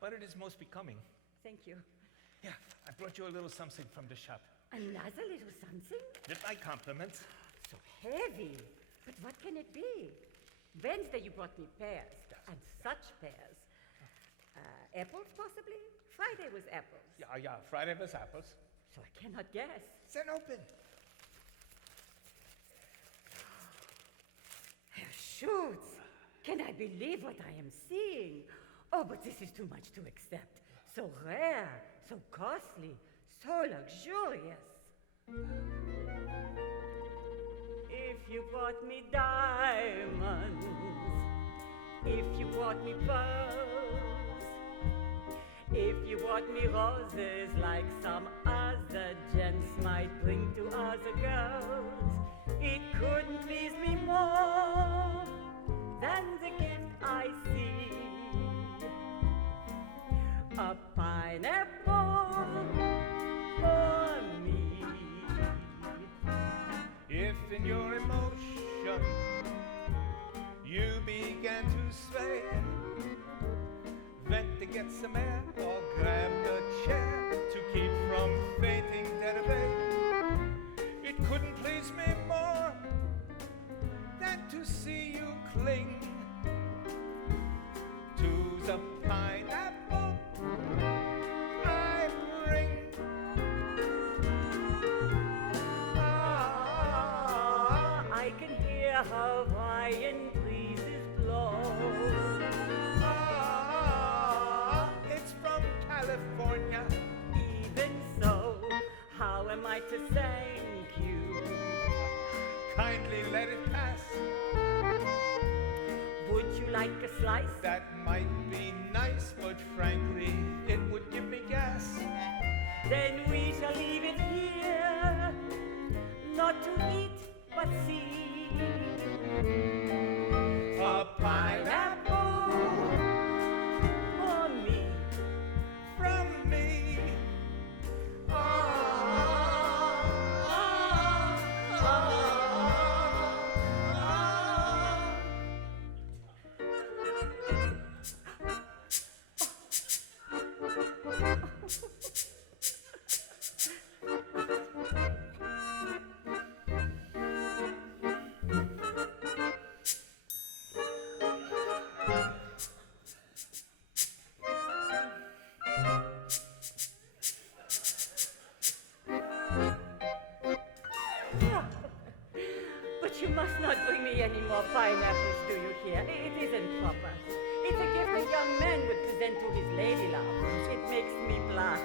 But it is most becoming. Thank you. Yeah, I brought you a little something from the shop. Another little something? With my compliments. So heavy. But what can it be? Wednesday you brought me pears, and such pears. Apples, possibly? Friday was apples. Yeah, Friday was apples. So I cannot guess. Then open. Herr Schultz, can I believe what I am seeing? Oh, but this is too much to accept. So rare, so costly, so luxurious. If you brought me diamonds, if you brought me pearls, if you brought me roses like some other gents might bring to other girls, it couldn't please me more than the gift I see. A pineapple for me. If in your emotion you began to sway, vent to get some air or grab a chair to keep from fainting dead away. It couldn't please me more than to see you cling to the pineapple I bring. I can hear Hawaiian breezes blow. It's from California. Even so, how am I to thank you? Kindly let it pass. Would you like a slice? That might be nice, but frankly, it would give me gas. Then we shall leave it here, not to eat, but see. A pineapple for me, from me. But you must not bring me any more pineapples, do you hear? It isn't proper. It's a gift a young man would present to his lady love. It makes me blush.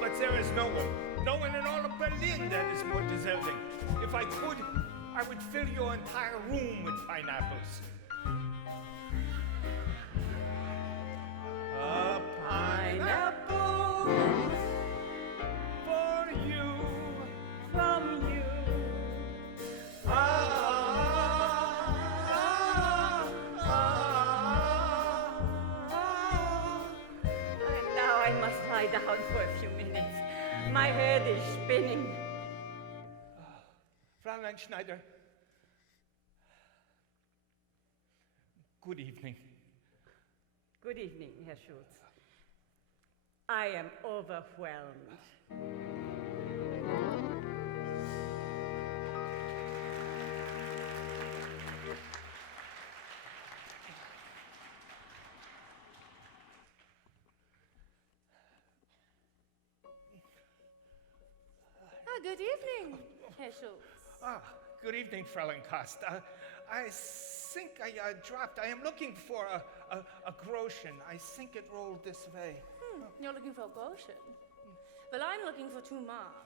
But there is no one in all of Berlin that is more deserving. If I could, I would fill your entire room with pineapples. A pineapple for you, from you. And now I must lie down for a few minutes. My head is spinning. Fräulein Schneider. Good evening. Good evening, Herr Schultz. I am overwhelmed. Good evening, Herr Schultz. Good evening, Fräulein Kast. I think I dropped. I am looking for a groschen. I think it rolled this way. You're looking for a groschen. Well, I'm looking for 2 marks.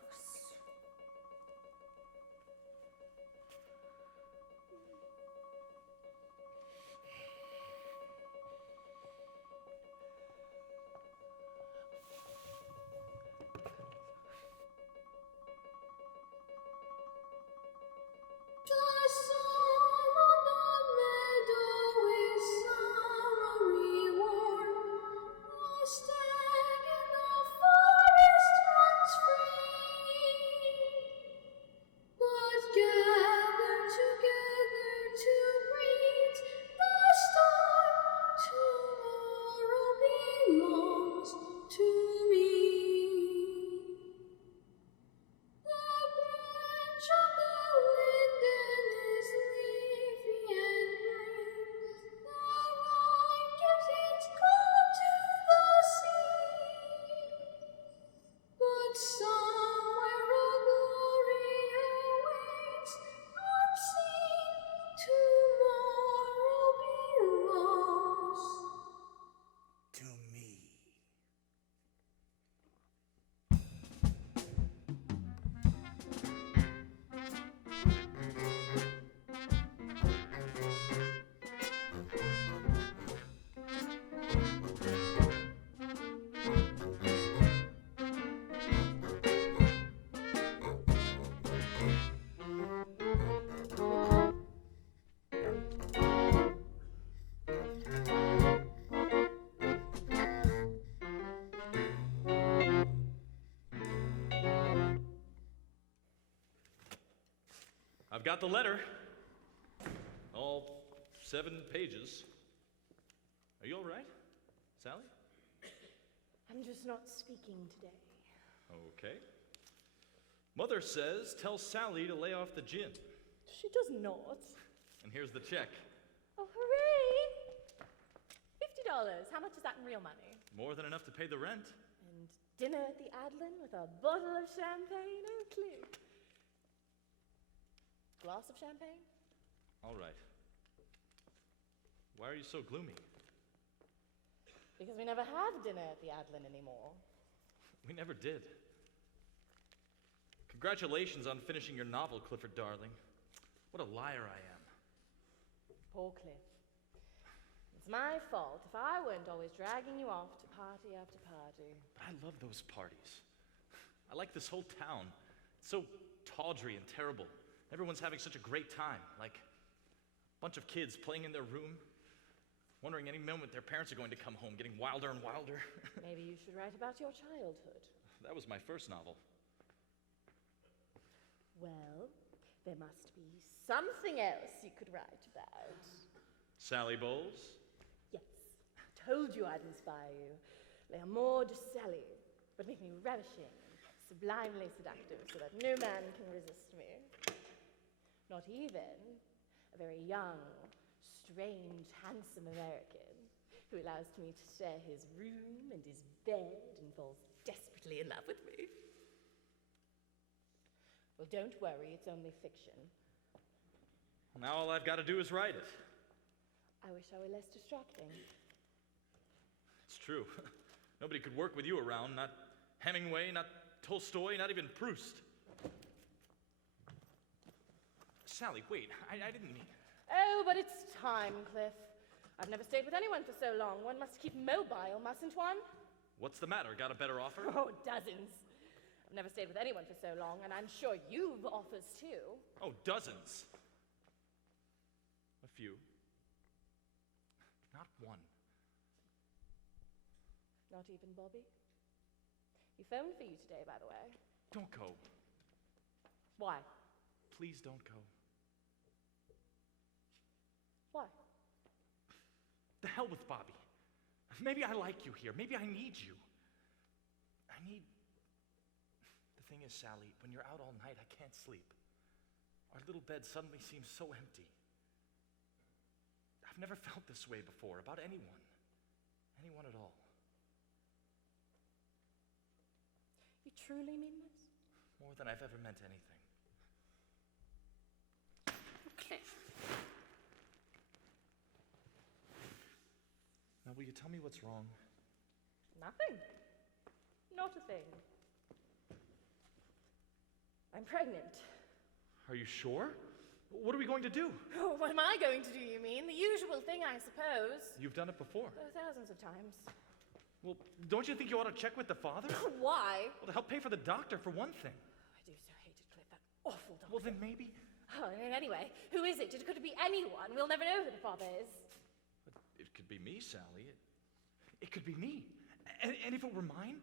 I've got the letter. All 7 pages. Are you all right, Sally? I'm just not speaking today. Okay. Mother says tell Sally to lay off the gin. She does not. And here's the check. Oh, hooray! $50. How much is that in real money? More than enough to pay the rent. And dinner at the Adlin with a bottle of champagne? Oh, clue. Glass of champagne? All right. Why are you so gloomy? Because we never have dinner at the Adlin anymore. We never did. Congratulations on finishing your novel, Clifford darling. What a liar I am. Poor Cliff. It's my fault if I weren't always dragging you off to party after party. But I love those parties. I like this whole town. It's so tawdry and terrible. Everyone's having such a great time, like a bunch of kids playing in their room, wondering any moment their parents are going to come home, getting wilder and wilder. Maybe you should write about your childhood. That was my first novel. Well, there must be something else you could write about. Sally Bowles? Yes, I told you I'd inspire you. L'amour de Sally would make me ravishing, sublimely seductive, so that no man can resist me. Not even a very young, strange, handsome American who allows me to share his room and his bed and falls desperately in love with me. Well, don't worry, it's only fiction. Now all I've got to do is write it. I wish I were less distracting. It's true. Nobody could work with you around, not Hemingway, not Tolstoy, not even Proust. Sally, wait, I didn't mean... Oh, but it's time, Cliff. I've never stayed with anyone for so long. One must keep mobile, mustn't one? What's the matter? Got a better offer? Oh, dozens. I've never stayed with anyone for so long, and I'm sure you've offers too. Oh, dozens. A few. Not one. Not even Bobby? He phoned for you today, by the way. Don't go. Why? Please don't go. Why? The hell with Bobby. Maybe I like you here. Maybe I need you. The thing is, Sally, when you're out all night, I can't sleep. Our little bed suddenly seems so empty. I've never felt this way before about anyone. Anyone at all. You truly mean this? More than I've ever meant anything. Cliff. Now, will you tell me what's wrong? Nothing. Not a thing. I'm pregnant. Are you sure? What are we going to do? Oh, what am I going to do, you mean? The usual thing, I suppose. You've done it before. Oh, thousands of times. Well, don't you think you ought to check with the father? Why? Well, to help pay for the doctor, for one thing. I do so hate it, Cliff. That awful doctor. Well, then maybe. Oh, anyway, who is it? Could it be anyone? We'll never know who the father is. But it could be me, Sally. It could be me. And if it were mine?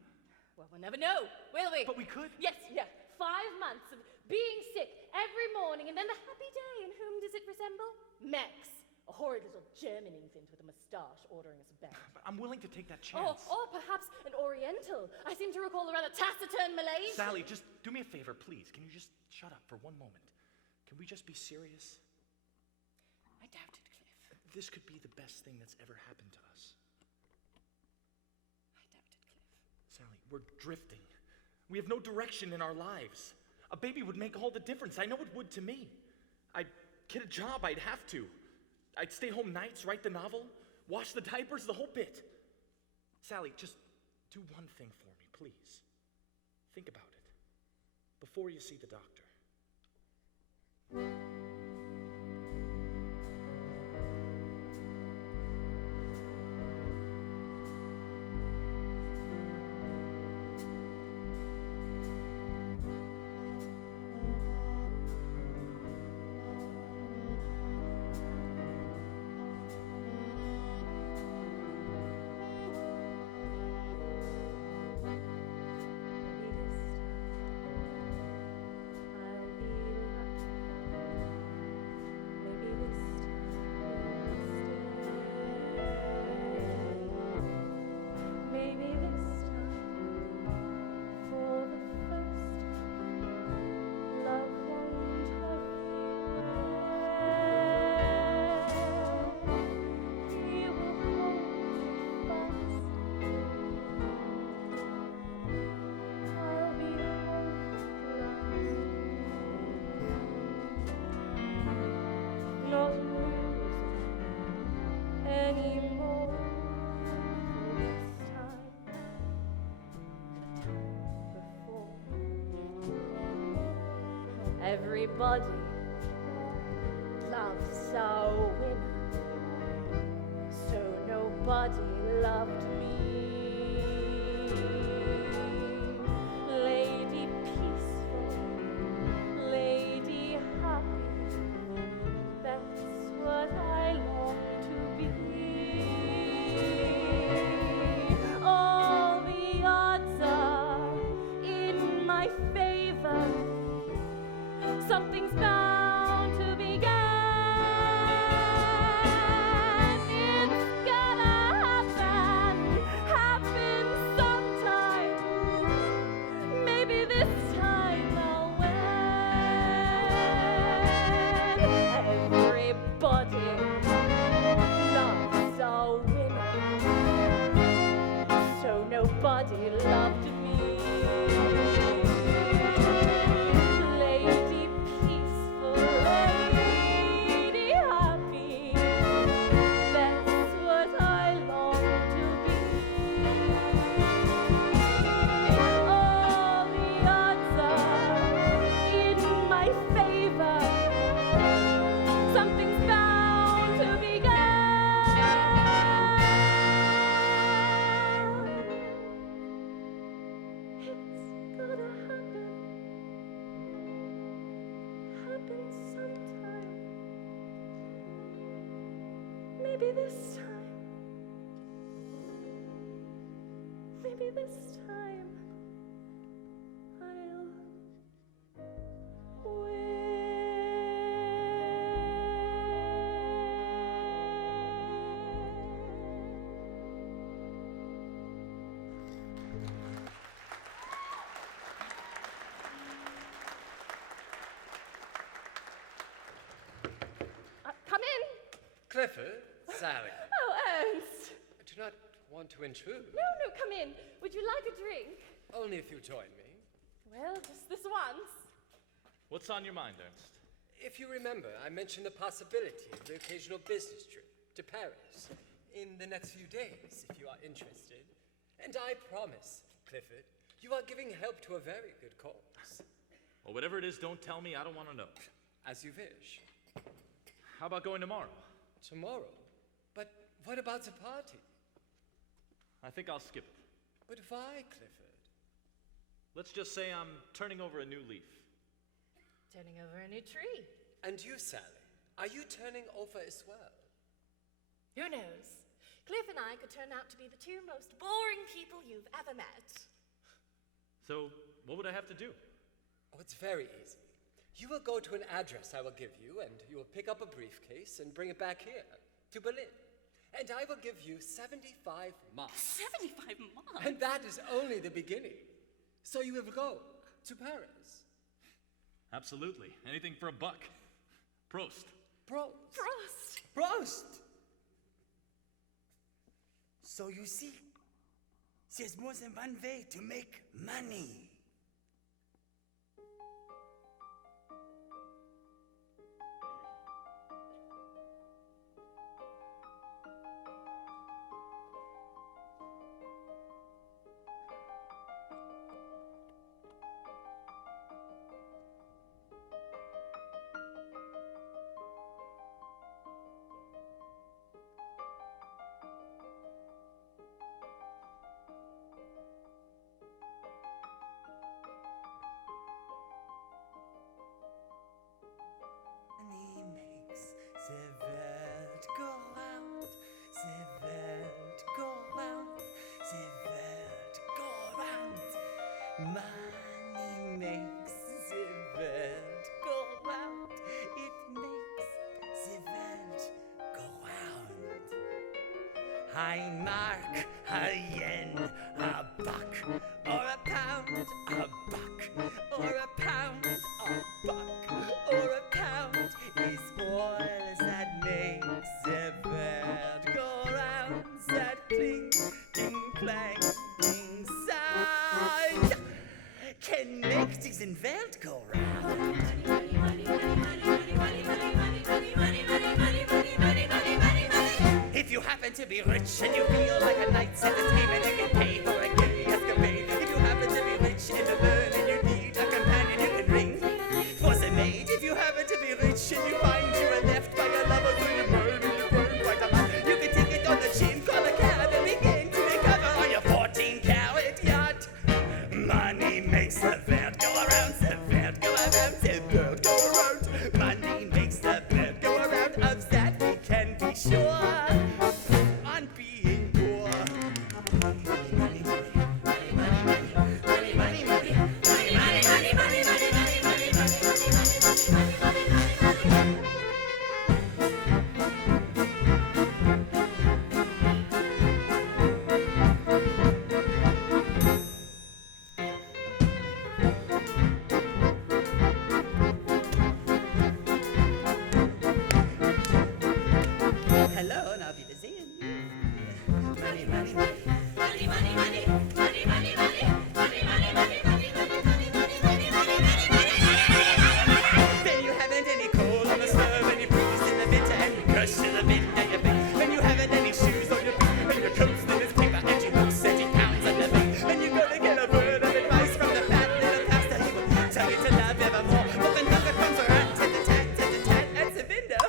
Well, we'll never know, will we? But we could. Yes, yeah. 5 months of being sick every morning, and then the happy day. And whom does it resemble? Max. A horrid little German infant with a moustache ordering us a bed. But I'm willing to take that chance. Or perhaps an Oriental. I seem to recall a rather taciturn Malaysian. Sally, just do me a favor, please. Can you just shut up for one moment? Can we just be serious? I doubt it, Cliff. This could be the best thing that's ever happened to us. I doubt it, Cliff. Sally, we're drifting. We have no direction in our lives. A baby would make all the difference. I know it would to me. I'd get a job, I'd have to. I'd stay home nights, write the novel, wash the diapers, the whole bit. Sally, just do one thing for me, please. Think about it before you see the doctor. Everybody loves a winner, so nobody loved me. Lady peaceful, lady happy, that's what I long to be. All the odds are in my favor. Something's bound to begin. It's gonna happen sometime. Maybe this time I'll win. Everybody loves a winner, so nobody loved me. Maybe this time I'll win. Clifford, Sally. Oh, Ernst. I do not want to intrude. No, come in. Would you like a drink? Only if you join me. Well, just this once. What's on your mind, Ernst? If you remember, I mentioned the possibility of the occasional business trip to Paris in the next few days, if you are interested. And I promise, Clifford, you are giving help to a very good cause. Well, whatever it is, don't tell me. I don't want to know. As you wish. How about going tomorrow? Tomorrow? But what about the party? I think I'll skip it. But why, Clifford? Let's just say I'm turning over a new leaf. Turning over a new tree. And you, Sally, are you turning over as well? Who knows? Cliff and I could turn out to be the two most boring people you've ever met. So, what would I have to do? Oh, it's very easy. You will go to an address I will give you, and you will pick up a briefcase and bring it back here, to Berlin. And I will give you 75 marks. 75 marks? And that is only the beginning. So you will go to Paris. Absolutely. Anything for $1. Prost. Prost. Prost. Prost! So you see, there's more than one way to make money. The world go round, the world go round, the world go round. Money makes the world go round. It makes the world go round. Ein Mark, a yen, a buck, or a pound, a buck, or a pound, a buck, or a pound is all that makes the world go round. That cling, ding, clang, ding, sound can make diesen Welt go round. If you happen to be rich and you feel like a night's entertainment and can pay for a gay escapade, if you happen to be rich and alone and you need a companion you can ring for the maid, if you happen to be rich and you find you are left by your lover so you burn quite a lot, you can take it on the chin, call a cab and begin to recover on your 14-carat yacht. Money makes the world go around, the world go around, the world go around. Money makes the world go around, of that we can be sure. On being poor. Hello, and auf Wiedersehen. Money, money, money. Money, money, money. Money, money, money. Money, money, money. Money, money, money. Money, money, money. Money, money, money. Then you haven't any coal on the stove, and you bruise in the winter, and you crush in the wind down your back. Then you haven't any shoes on your feet, and your coat's thin as paper, and you lose 30 pounds on the back. Then you go to get a word of advice from the fat little pastor. He will tell you to love evermore. But then hunger comes around, tat-a-tat, at the window.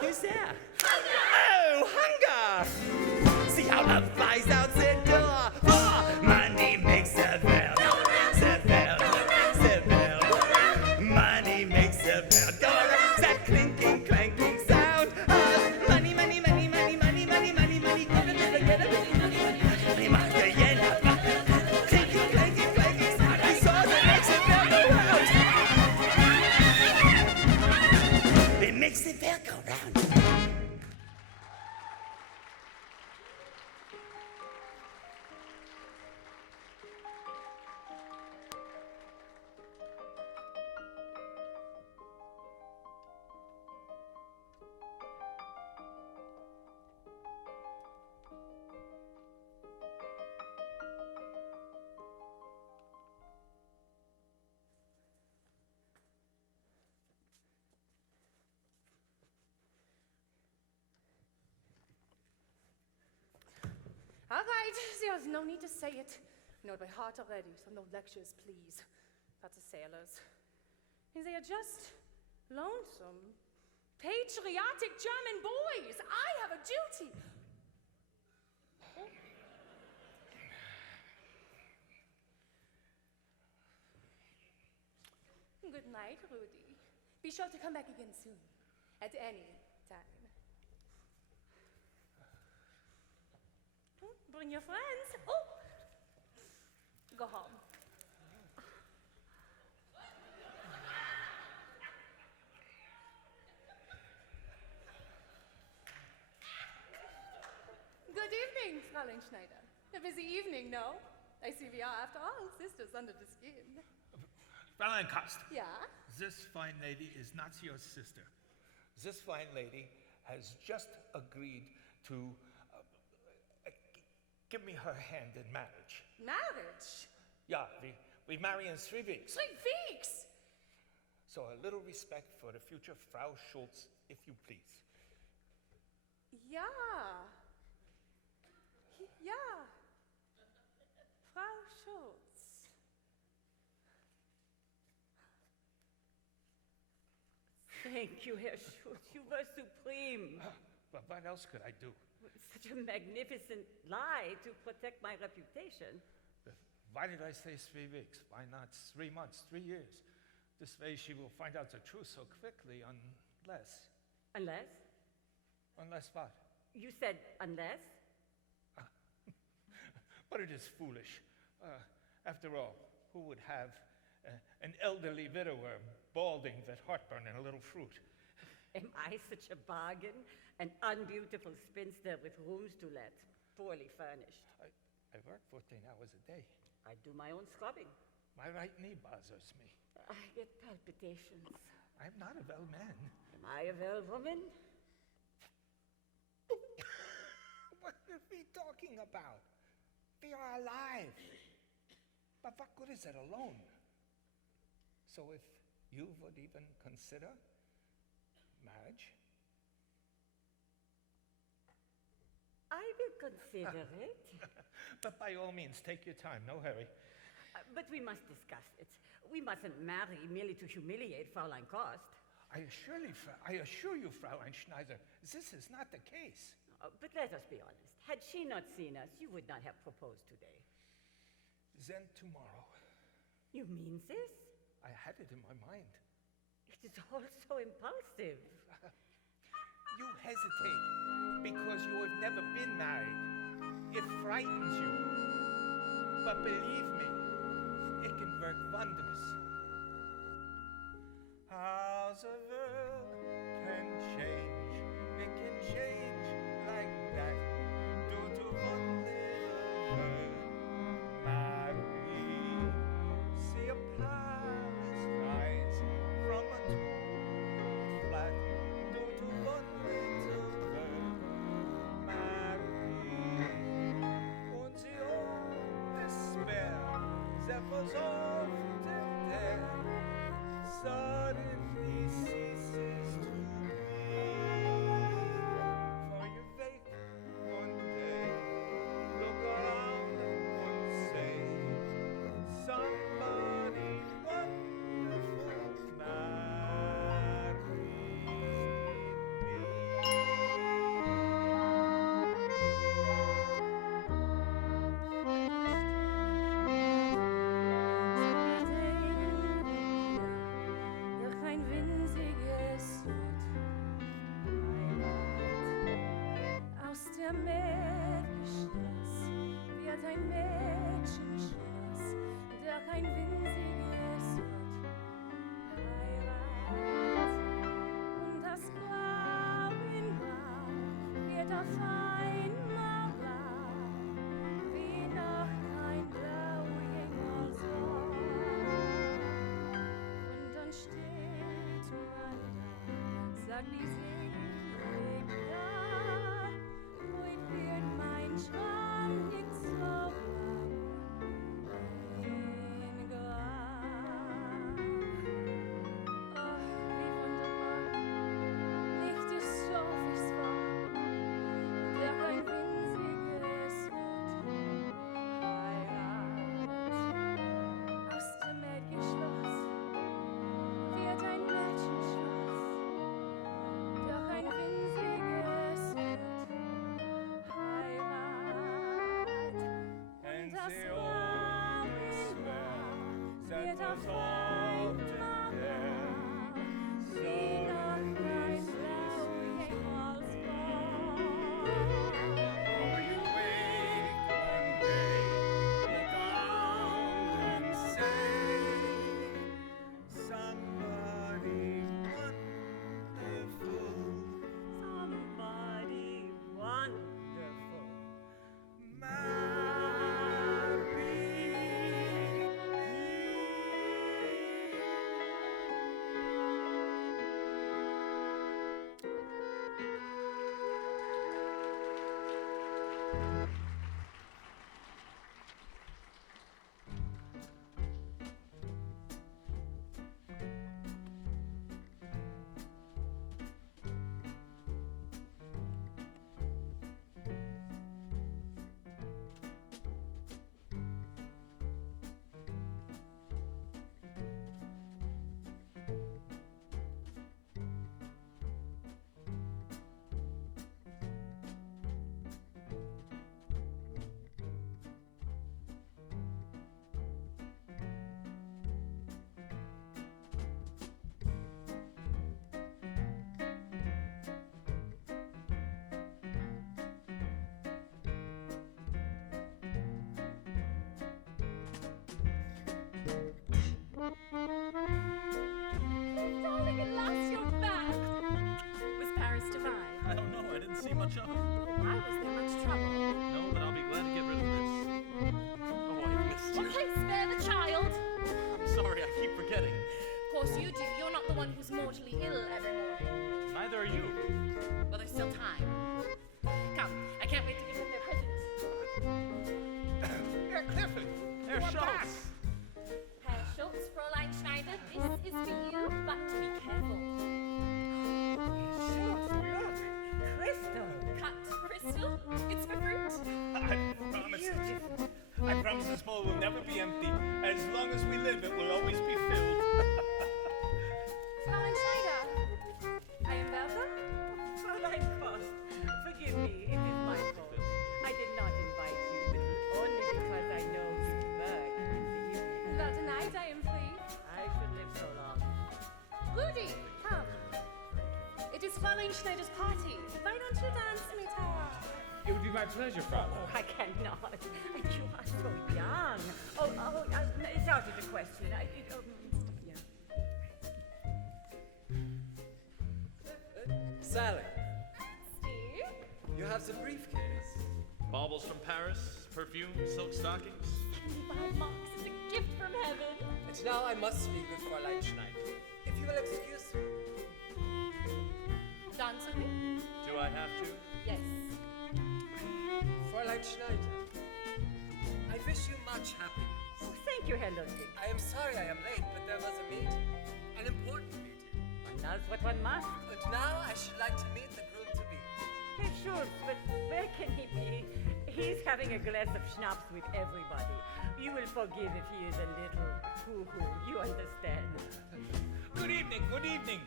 Who's there? Hunger! Oh, hunger! See how right. There's no need to say it. I know it by heart already, so no lectures, please. That's the sailors. They are just lonesome, patriotic German boys. I have a duty. Good night, Rudy. Be sure to come back again soon, at any time. Bring your friends. Oh! Go home. Good evening, Fräulein Schneider. A busy evening, no? I see we are, after all, sisters under the skin. Fräulein Kast. Yeah? This fine lady is not your sister. This fine lady has just agreed to give me her hand in marriage. Marriage? Yeah, we marry in 3 weeks. 3 weeks? So a little respect for the future Frau Schultz, if you please. Ja. Ja. Frau Schultz. Thank you, Herr Schultz. You were supreme. But what else could I do? Such a magnificent lie to protect my reputation. Why did I say 3 weeks? Why not 3 months, 3 years? This way she will find out the truth so quickly, unless... Unless? Unless what? You said unless? But it is foolish. After all, who would have an elderly widower balding with heartburn and a little fruit? Am I such a bargain? An unbeautiful spinster with rooms to let, poorly furnished. I work 14 hours a day. I do my own scrubbing. My right knee bothers me. I get palpitations. I'm not a well man. Am I a well woman? What are we talking about? We are alive. But what good is it alone? So if you would even consider marriage? I will consider it. But by all means, take your time, no hurry. But we must discuss it. We mustn't marry merely to humiliate Fräulein Kost. I assure you, Fräulein Schneider, this is not the case. But let us be honest. Had she not seen us, you would not have proposed today. Then tomorrow. You mean this? I had it in my mind. It is all so impulsive. You hesitate because you have never been married. It frightens you. But believe me, it can work wonders. How the world can change. It can change like that due to one little word. Marie, see a palace rise from a tall flat due to one little word. Marie, und sie ohne despair, that was often there, suddenly ceases to be. For you wake one day, look around and say, somebody wonderful married Doch ein winziges Heimat. Aus der Mädchenschloss wird ein Mädchenschloss. Doch ein winziges Heirat. Und das Grab in Grab wird auf einmal blau, wie noch kein Blau jemals war. Und dann steht man da, sagt die Seele, ja, ruhig wird mein Traum nicht so blau, in Grab. Oh, wie wunderbar, nicht ist so, wie's war, doch ein winziges Wort. Darling, at last you're back. Was Paris divine? I don't know. I didn't see much of it. Why was there much trouble? No, but I'll be glad to get rid of this. Oh, I missed you. Okay, spare the child. I'm sorry. I keep forgetting. Of course you do. You're not the one who's mortally ill every morning. Neither are you. Well, there's still time. Come, I can't wait to give them their presents. Herr Clifford, Herr Schultz. Herr Schultz, Fräulein Schneider, this is for you, but be careful. Schultz, look! Crystal! Cut crystal? It's for fruit. I promise this bowl will never be empty. As long as we live, it will always be filled. Fräulein Schneider, I am Bertha. Fräulein Kost, forgive me, it is my fault. I did not invite you, but only because I know you work in the evening. Well, tonight I am free. I should live so long. Rudy, come. It is Fräulein Schneider's party. Why don't you dance with her? It would be my pleasure, Frau. Oh, I cannot. You are so young. It's out of the question. Yeah. Sally, Steve? you have the briefcase. Baubles from Paris, perfume, silk stockings. 75 marks is a gift from heaven. And now I must speak with Fräulein Schneider. If you will excuse me. Dance with me? Do I have to? Yes. Fräulein Schneider, I wish you much happiness. Oh, thank you, Herr Ludwig. I am sorry I am late, but there was a meeting. An important meeting. One does what one must. And now I should like to meet the groom-to-be. Herr Schultz, but where can he be? He's having a glass of schnapps with everybody. You will forgive if he is a little hoo-hoo. You understand. Good evening, good evening.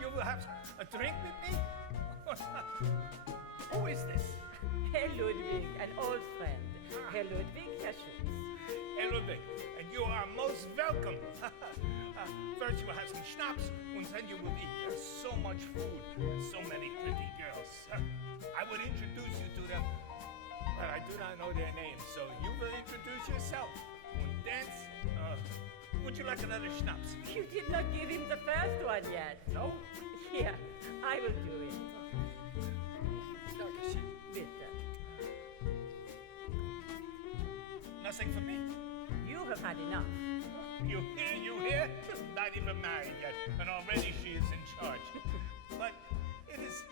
You will have a drink with me? Who is this? Herr Ludwig, an old friend. Herr Ludwig, Herr Schultz. Hey, Ludwig, and you are most welcome. First you will have some schnapps, and then you will eat. There's so much food and so many pretty girls. I would introduce you to them, but I do not know their names, so you will introduce yourself. And dance. Would you like another schnapps? You did not give him the first one yet. No? Here, I will do it. Dankeschön. Bitte. Nothing for me? You have had enough. You hear? Not even married yet, and already she is in charge. But it is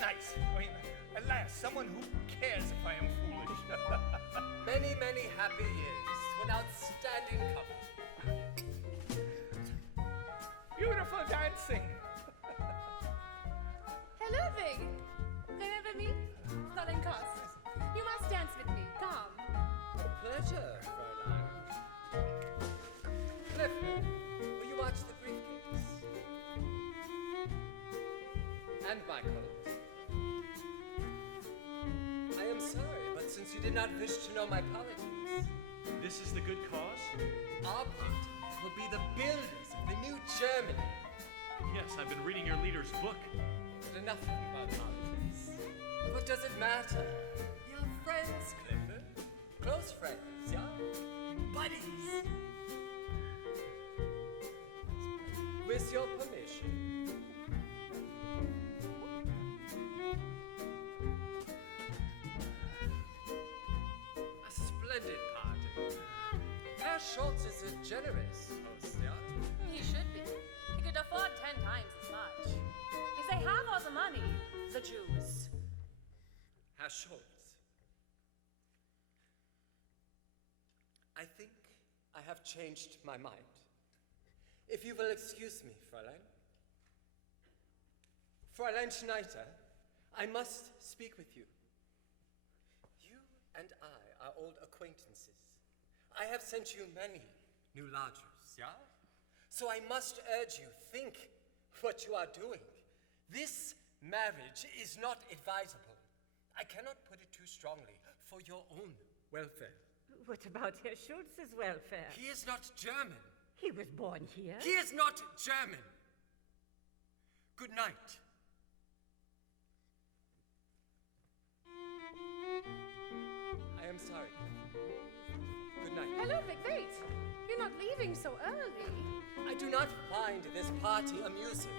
nice. I mean, at last, someone who cares if I am foolish. Many, many happy years to an outstanding couple. Beautiful dancing. Hello, Vig. Remember me? Fräulein Kost. You must dance with me. Come. A pleasure, Fräulein. Clifford, will you watch the briefcase? And my coat. I am sorry, but since you did not wish to know my politics, This is the good cause? our party will be the builders of the new Germany. Yes, I've been reading your leader's book. But enough about politics. What does it matter? We are friends, Clifford. Close friends, yeah? Buddies. With your permission. A splendid party. Herr Schultz is a generous host, yeah? He should be. He could afford 10 times as much. If they have all the money, the Jews. Herr Schultz. I think I have changed my mind. If you will excuse me, Fräulein. Fräulein Schneider, I must speak with you. You and I are old acquaintances. I have sent you many new lodgers, yeah? So I must urge you, think what you are doing. This marriage is not advisable. I cannot put it too strongly, for your own welfare. What about Herr Schultz's welfare? He is not German. He was born here. He is not German. Good night. I am sorry. Good night. Hello, Vic, wait. You're not leaving. leaving so early? I do not find this party amusing.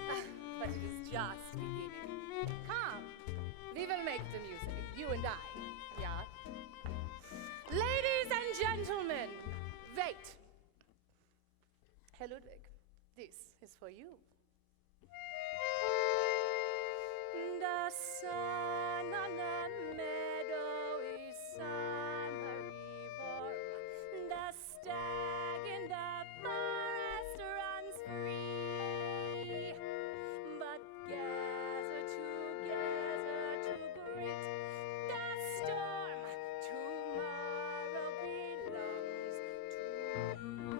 But it is just beginning. Come, we will make the music, you and I. Yeah? Ladies and gentlemen, wait. Herr Ludwig, this is for you. The sun on the meadow is summery warm. The stag in the forest runs free. But gather together to greet the storm. Tomorrow belongs to me.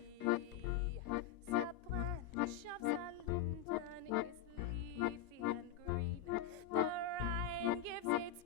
The branch of the linden is leafy and green. The Rhine gives its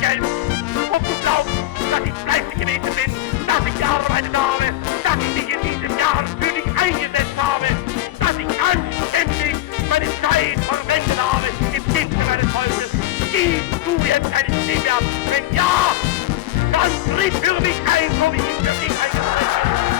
Geld. Und du glaubst, dass ich fleißig gewesen bin, dass ich gearbeitet habe, dass ich mich in diesem Jahr für dich eingesetzt habe, dass ich anständig meine Zeit verwendet habe im Dienste meines Volkes. Gibst du jetzt eine Stimme ab? Wenn ja, dann tritt für mich ein, so wie ich für dich eingetreten bin.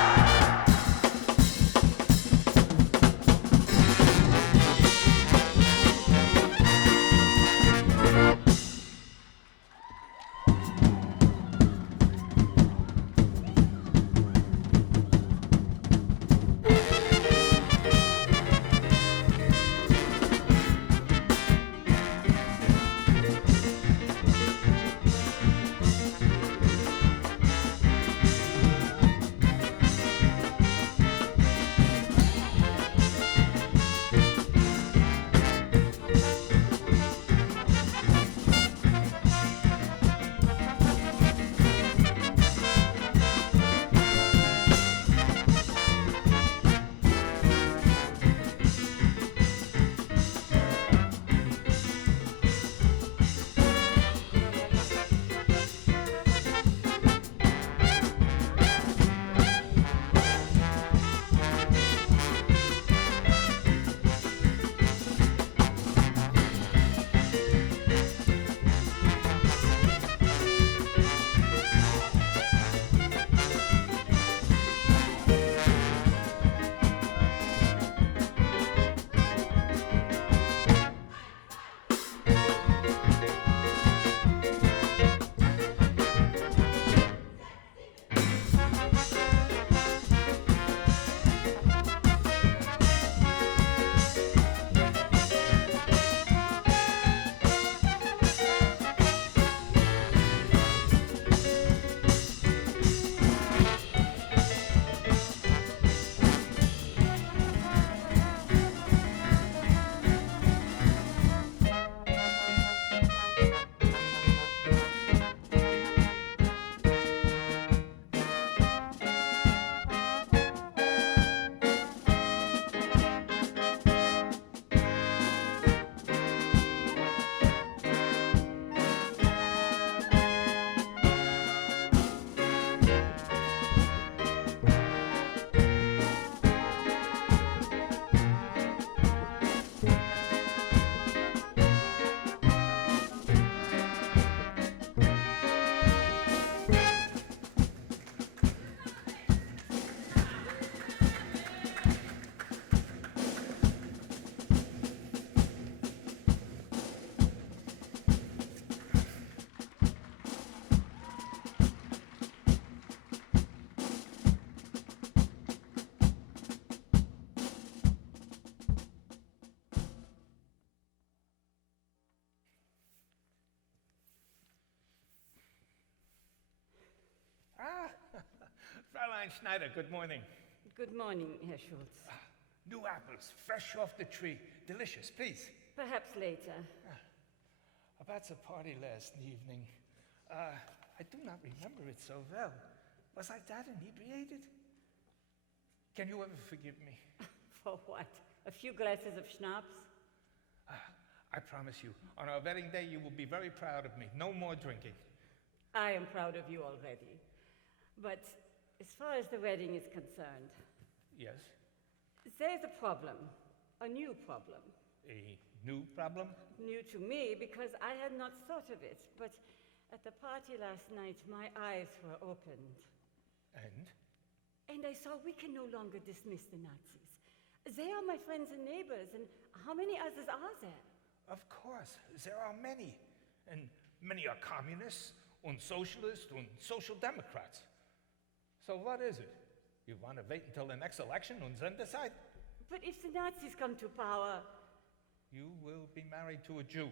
Fräulein Schneider, good morning. Good morning, Herr Schulz. New apples, fresh off the tree. Delicious, please. Perhaps later. About the party last evening. I do not remember it so well. Was I that inebriated? Can you ever forgive me? For what? A few glasses of schnapps? I promise you, on our wedding day, you will be very proud of me. No more drinking. I am proud of you already. But as far as the wedding is concerned, Yes? there's a problem. A new problem. A new problem? New to me because I had not thought of it. But at the party last night, my eyes were opened. And I saw we can no longer dismiss the Nazis. They are my friends and neighbors, and how many others are there? Of course, there are many. And many are communists, and socialists, and social democrats. So what is it? You want to wait until the next election and then decide? But if the Nazis come to power... You will be married to a Jew.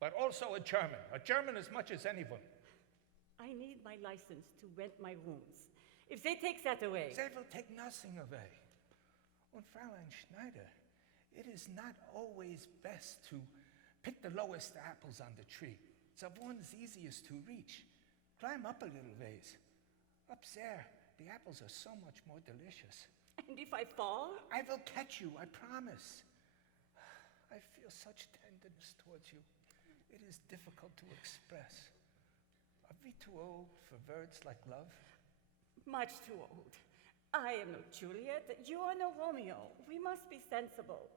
But also a German as much as anyone. I need my license to rent my rooms. If they take that away... They will take nothing away. And Fräulein Schneider, it is not always best to pick the lowest apples on the tree. The ones easiest to reach. Climb up a little ways. Up there, the apples are so much more delicious. And if I fall? I will catch you, I promise. I feel such tenderness towards you. it is difficult to express. Are we too old for words like love? Much too old. I am no Juliet, you are no Romeo. We must be sensible.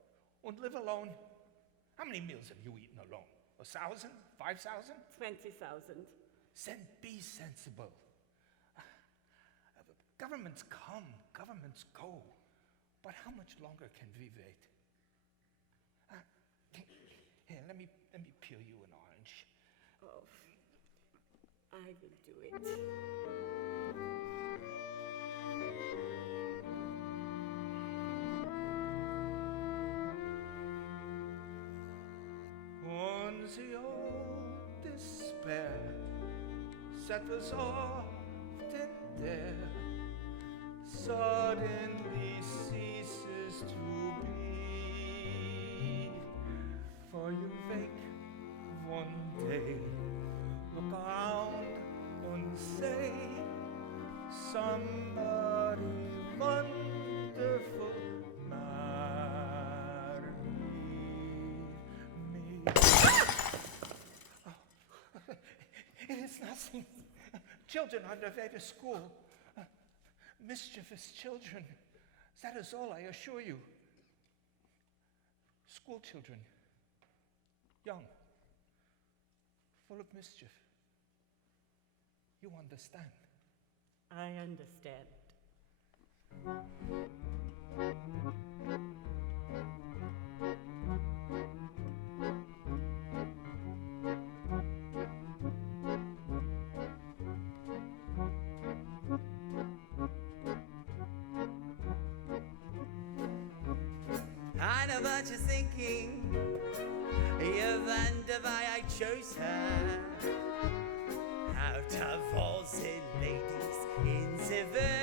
And live alone? How many meals have you eaten alone? 1,000? 5,000? 20,000. Then be sensible. Governments come, governments go. But how much longer can we wait? Here, let me peel you an orange. Oh, I will do it. On the old despair that was often there suddenly ceases to be. For you wake one day, look around and say, somebody wonderful marry me. Oh, it is nothing. Children on their way to school. Mischievous children. That is all, I assure you. School children. Young. Full of mischief. You understand? I understand. I know what you're thinking. You wonder why I chose her. Out of all the ladies in the world,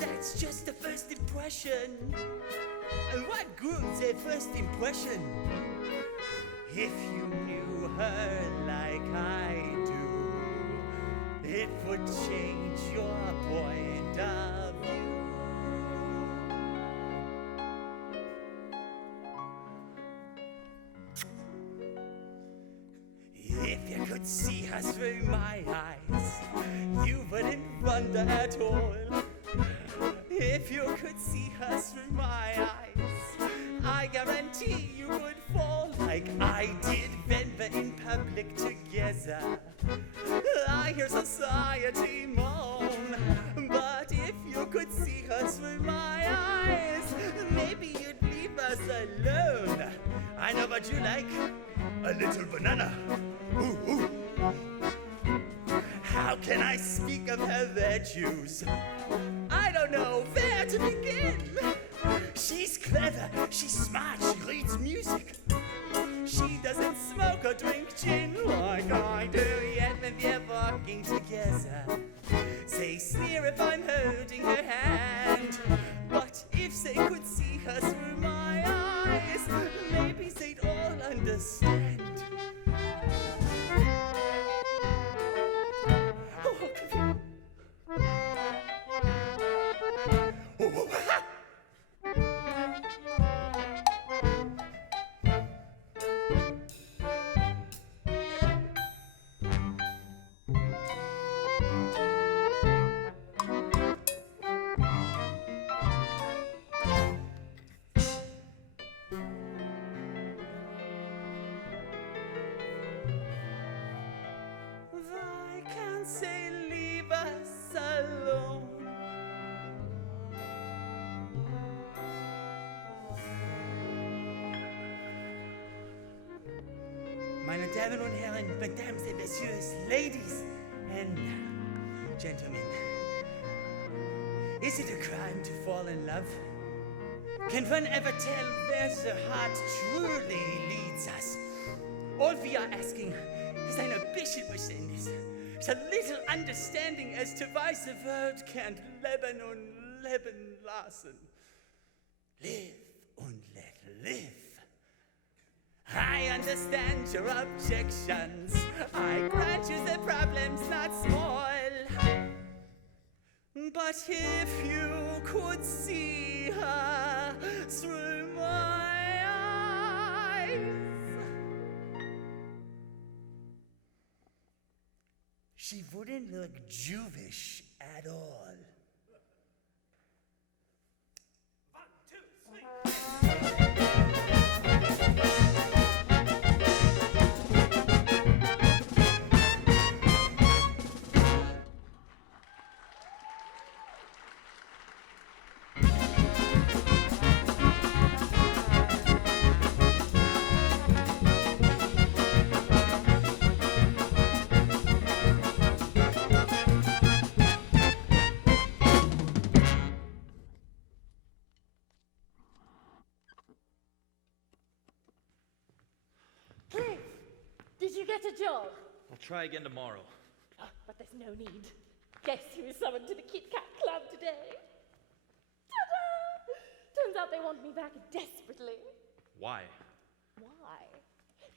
that's just the first impression. And what good the first impression? If you knew her like I do, it would change your point of view. If you could see her through my eyes, you wouldn't wonder at all. If you could see her through my eyes, I guarantee you would fall like I did when we're in public together. I hear society moan, but if you could see her through my eyes, maybe you'd leave us alone. I know what you like, a little banana. Ooh, ooh. How can I speak of her virtues? I don't know where to begin. She's clever, she's smart, she reads music. She doesn't smoke or drink gin like I do, yet when we're walking together, they sneer if I'm holding her hand. But if they could see her through my eyes, maybe they'd all understand. Why can't they leave us alone? Meine Damen und Herren, Mesdames et Messieurs, Ladies and Gentlemen, is it a crime to fall in love? Can one ever tell where the heart truly leads us? All we are asking is ein bisschen Verständnis, a little understanding as to why the world can't leben und leben lassen. Live und let live. I understand your objections. I grant you the problem's not small. But if you could see her through my eyes, She wouldn't look Jewish at all. Cliff, did you get a job? I'll try again tomorrow. Oh, but there's no need. Guess who was summoned to the Kit Kat Club today? Ta-da! Turns out they want me back desperately. Why? Why?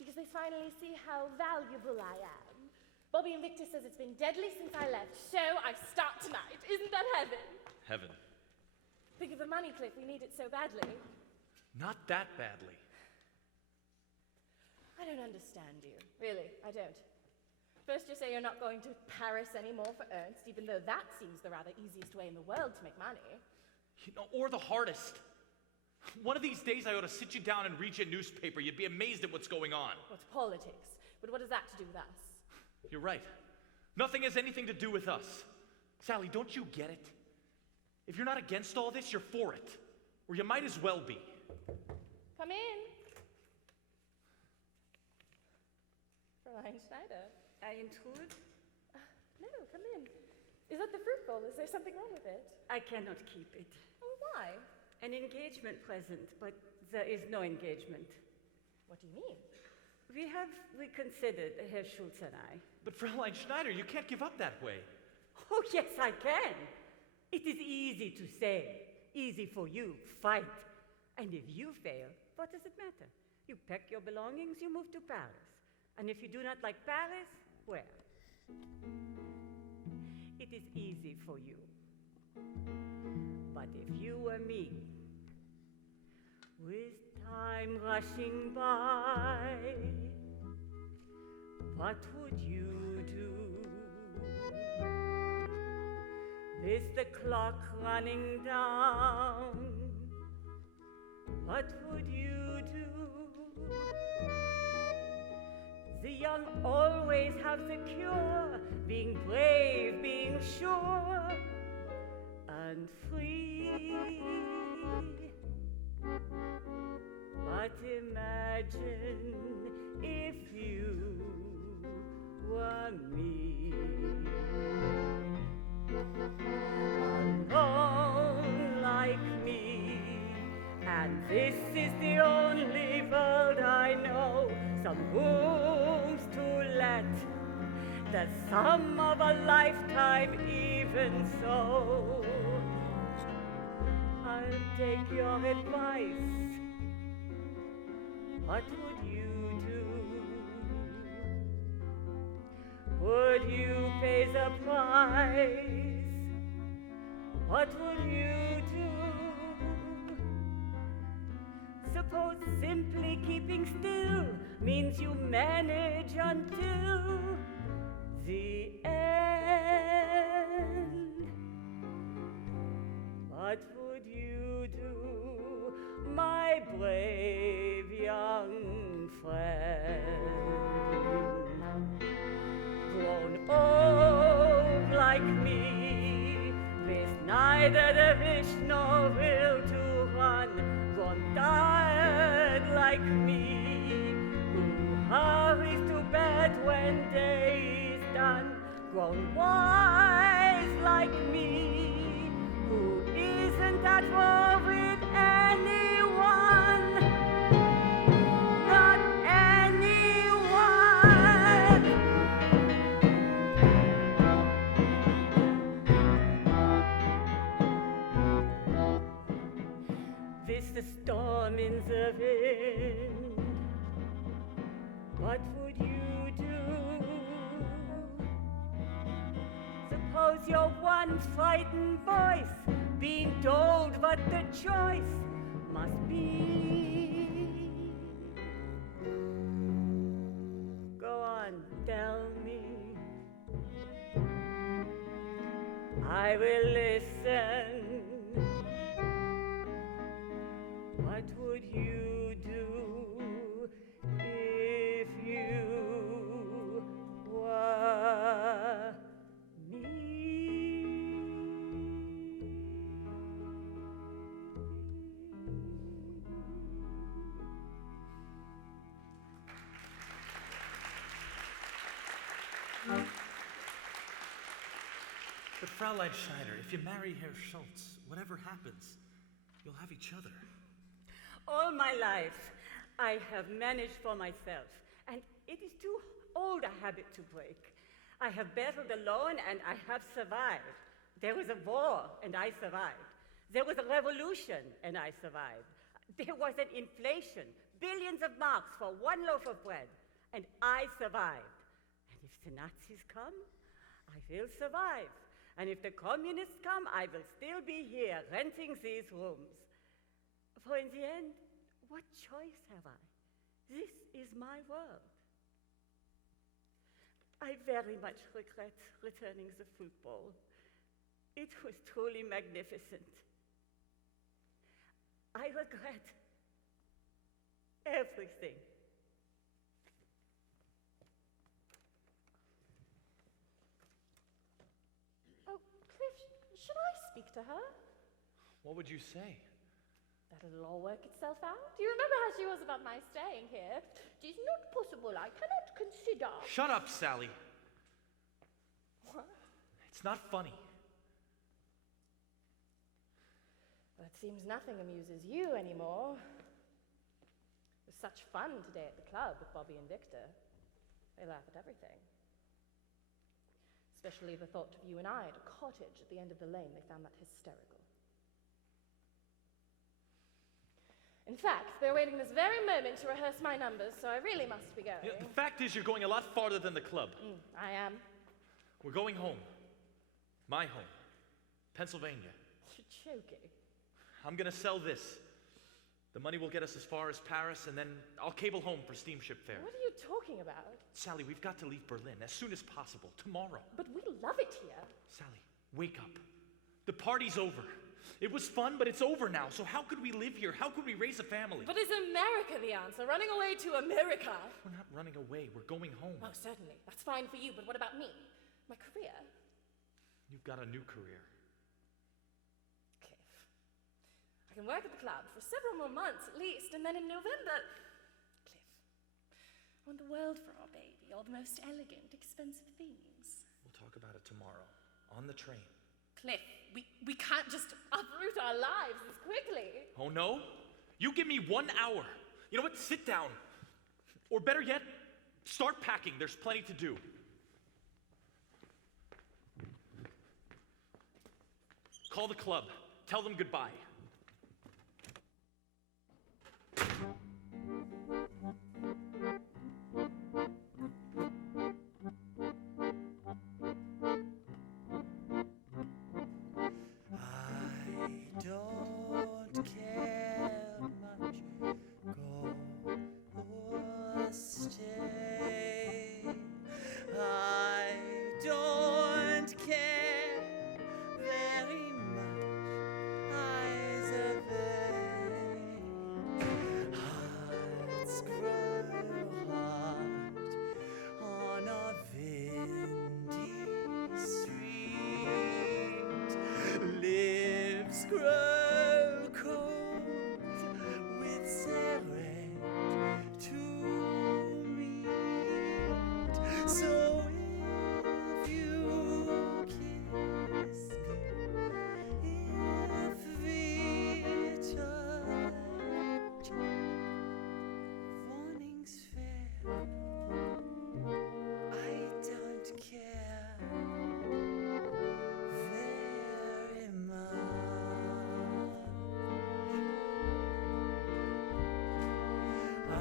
Because they finally see how valuable I am. Bobby and Victor says it's been deadly since I left, so I start tonight. Isn't that heaven? Heaven. Think of the money, Cliff. We need it so badly. Not that badly. I don't understand you. Really, I don't. First you say you're not going to Paris anymore for Ernst, even though that seems the rather easiest way in the world to make money. You know, or the hardest. One of these days I ought to sit you down and read you a newspaper. You'd be amazed at what's going on. What's politics? But what has that to do with us? You're right. Nothing has anything to do with us. Sally, don't you get it? If you're not against all this, you're for it. Or you might as well be. Come in. Fräulein Schneider. I intrude? No, come in. Is that the fruit bowl? Is there something wrong with it? I cannot keep it. Oh, why? An engagement present, but there is no engagement. What do you mean? We have reconsidered, Herr Schultz and I. But Fräulein Schneider, you can't give up that way. Oh, yes, I can. It is easy to say, easy for you, fight. And if you fail, what does it matter? You pack your belongings, you move to Paris. And if you do not like Paris, where? It is easy for you. But if you were me, with time rushing by, what would you do? With the clock running down, what would you do? The young always have the cure, being brave, being sure, and free. But imagine if you were me, alone like me, and this is the only world I know. Some rooms to let, the sum of a lifetime even so. I'll take your advice. What would you do? Would you pay the price? What would you do? Suppose simply keeping still means you manage until the end. What would you do, my brave young friend? Grown old like me, with neither the wish nor will to run, grown tired like me, who hurries to bed when day is done, grown wise like me, who isn't at war with anyone, not anyone. This the storm in the wind. What would you do? Suppose your one frightened voice being told what the choice must be. Go on, tell me. I will listen. What would you do if you were me? But Fraulein Schneider, if you marry Herr Schultz, whatever happens, you'll have each other. All my life, I have managed for myself, and it is too old a habit to break. I have battled alone, and I have survived. There was a war, and I survived. There was a revolution, and I survived. There was an inflation, billions of marks for one loaf of bread, and I survived. And if the Nazis come, I will survive. And if the communists come, I will still be here, renting these rooms. For in the end, what choice have I? This is my world. I very much regret returning the football. It was truly magnificent. I regret everything. Oh, Cliff, should I speak to her? What would you say? That it'll all work itself out. Do you remember how she was about my staying here? It is not possible. I cannot consider. Shut up, Sally. What? It's not funny. Well, it seems nothing amuses you anymore. It was such fun today at the club with Bobby and Victor. They laugh at everything. Especially the thought of you and I at a cottage at the end of the lane. They found that hysterical. In fact, they're waiting this very moment to rehearse my numbers, so I really must be going. The fact is, you're going a lot farther than the club. I am. We're going home. My home. Pennsylvania. You're joking. I'm gonna sell this. The money will get us as far as Paris, and then I'll cable home for steamship fare. What are you talking about? Sally, we've got to leave Berlin as soon as possible, tomorrow. But we love it here. Sally, wake up. The party's over. It was fun, but it's over now, so how could we live here? How could we raise a family? But is America the answer? Running away to America? We're not running away. We're going home. Oh, certainly. That's fine for you, but what about me? My career? You've got a new career. Cliff. I can work at the club for several more months at least, and then in November... Cliff, I want the world for our baby. All the most elegant, expensive things. We'll talk about it tomorrow, on the train. Cliff, we can't just uproot our lives this quickly. Oh, no? You give me 1 hour. You know what? Sit down. Or better yet, start packing. There's plenty to do. Call the club. Tell them goodbye. Don't care much, go or stay. I don't care very much, either way. Hearts grow hard on a windy street. Lips grow cold with serene to meet. So if you kiss me, if we touch, warning's fair. I don't care very much. I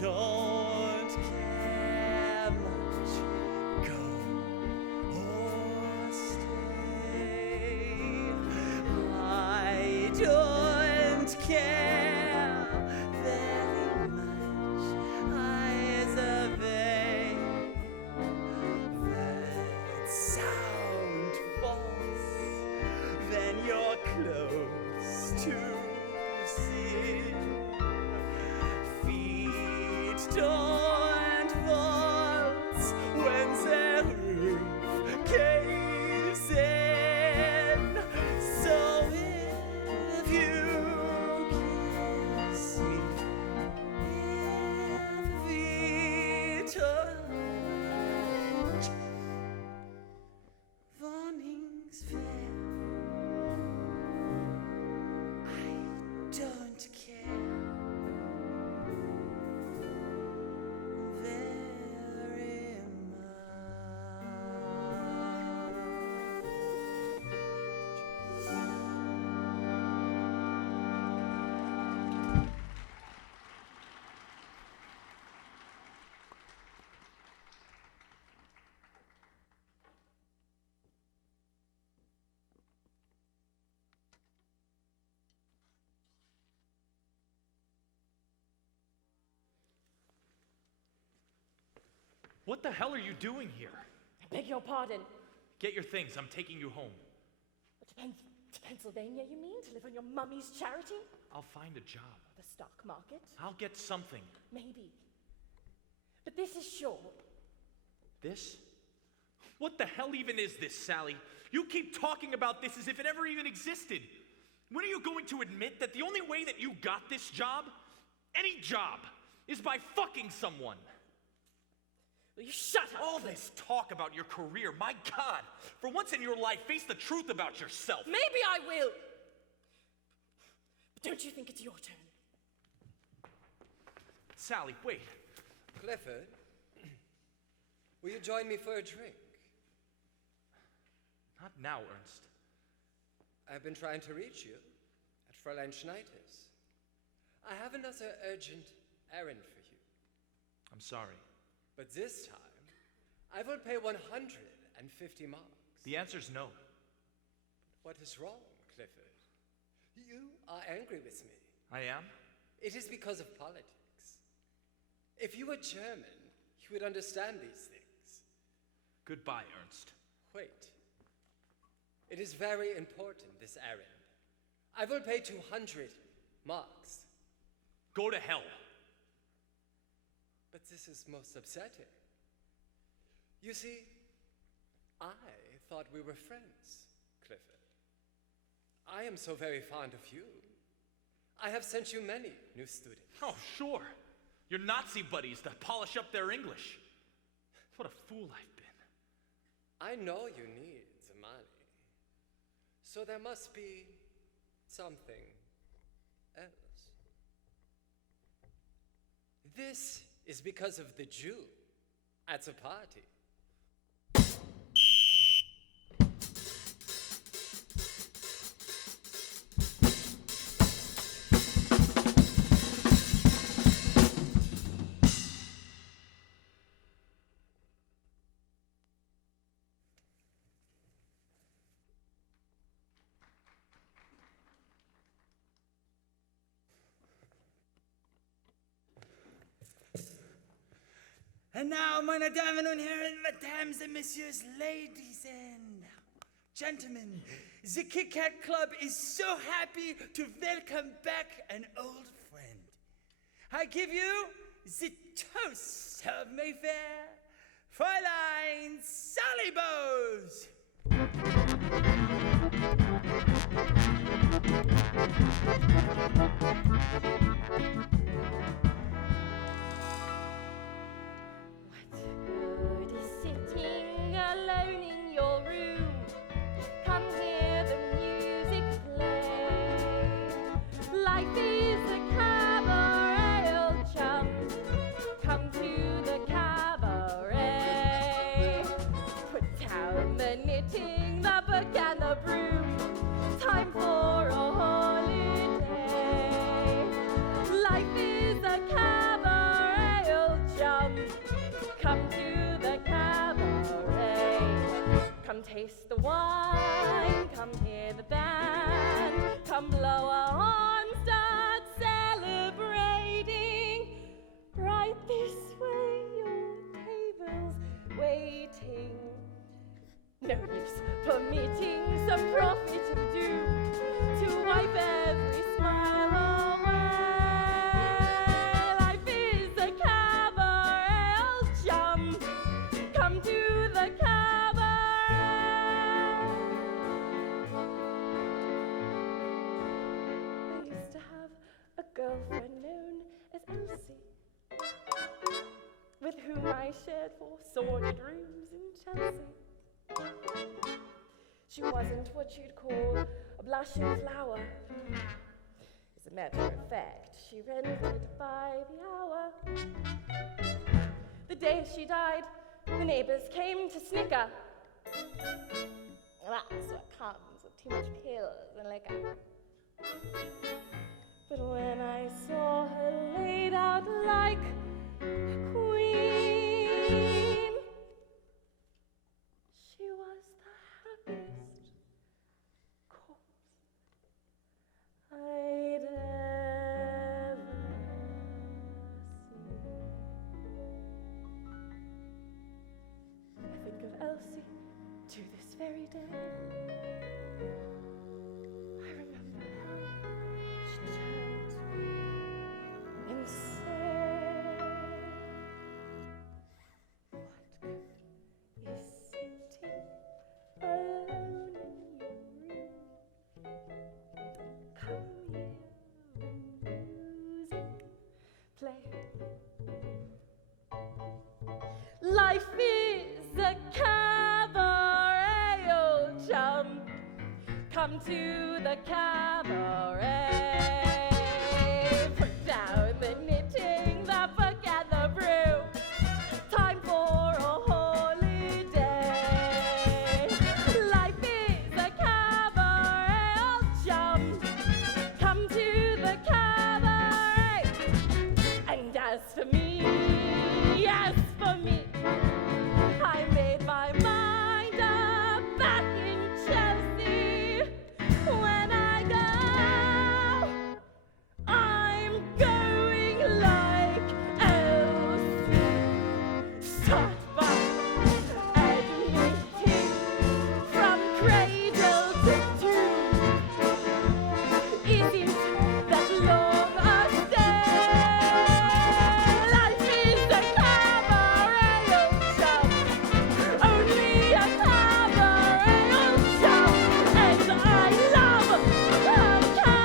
don't care much, go or stay. I don't care very much, either way. Words sound don't waltz when the roof caves in. So if you kiss me, if we touch, warnings fair, I don't care. Very What the hell are you doing here? I beg your pardon. Get your things. I'm taking you home. To Pennsylvania, you mean? To live on your mummy's charity? I'll find a job. The stock market? I'll get something. Maybe. But this is sure. This? What the hell even is this, Sally? You keep talking about this as if it ever even existed. When are you going to admit that the only way that you got this job, any job, is by fucking someone? Will you shut up? All this talk about your career, my God. For once in your life, face the truth about yourself. Maybe I will. But don't you think it's your turn? Sally, wait. Clifford, will you join me for a drink? Not now, Ernst. I've been trying to reach you at Fräulein Schneider's. I have another urgent errand for you. I'm sorry. But this time, I will pay 150 marks. The answer's no. What is wrong, Clifford? You are angry with me. I am? It is because of politics. If you were German, you would understand these things. Goodbye, Ernst. Wait. It is very important, this errand. I will pay 200 marks. Go to hell. But this is most upsetting. You see, I thought we were friends, Clifford. I am so very fond of you. I have sent you many new students. Oh, sure. Your Nazi buddies to polish up their English. What a fool I've been. I know you need the money. So there must be something else. This is because of the Jew at the party. And now, meine Damen und Herren, Mesdames and Messieurs, ladies and gentlemen, the Kit Kat Club is so happy to welcome back an old friend. I give you the toast of Mayfair, Fräulein Sally Bowes. Good is sitting alone in your room. Come hear the music play. Life is a cabaret, old chum. Come to the cabaret. Put down the knitting, the book and the broom. Time for a holiday. Life with whom I shared 4 sordid rooms in Chelsea. She wasn't what you'd call a blushing flower. As a matter of fact, she rented by the hour. The day she died, the neighbors came to snicker. That's what comes with too much pills and liquor. But when I saw her laid out like a queen, she was the happiest corpse I'd ever seen. I think of Elsie to this very day. I remember how she turned to me and said, "What good is sitting alone in your room? Come here when music plays. Life is a cabaret, old chum. Come to the cabaret. Put down the knitting, the book and the brew. Time for a holiday. Life is a cabaret, old chum. Come to the cabaret. And as for me, yes, for me, I made my mind up back in Chelsea. When I go, I'm going like Elsie. Start by admitting from cradle to tomb. Isn't that long a stay? Life is a cabaret, old chum. Only a cabaret, old chum. And I love a cabaret.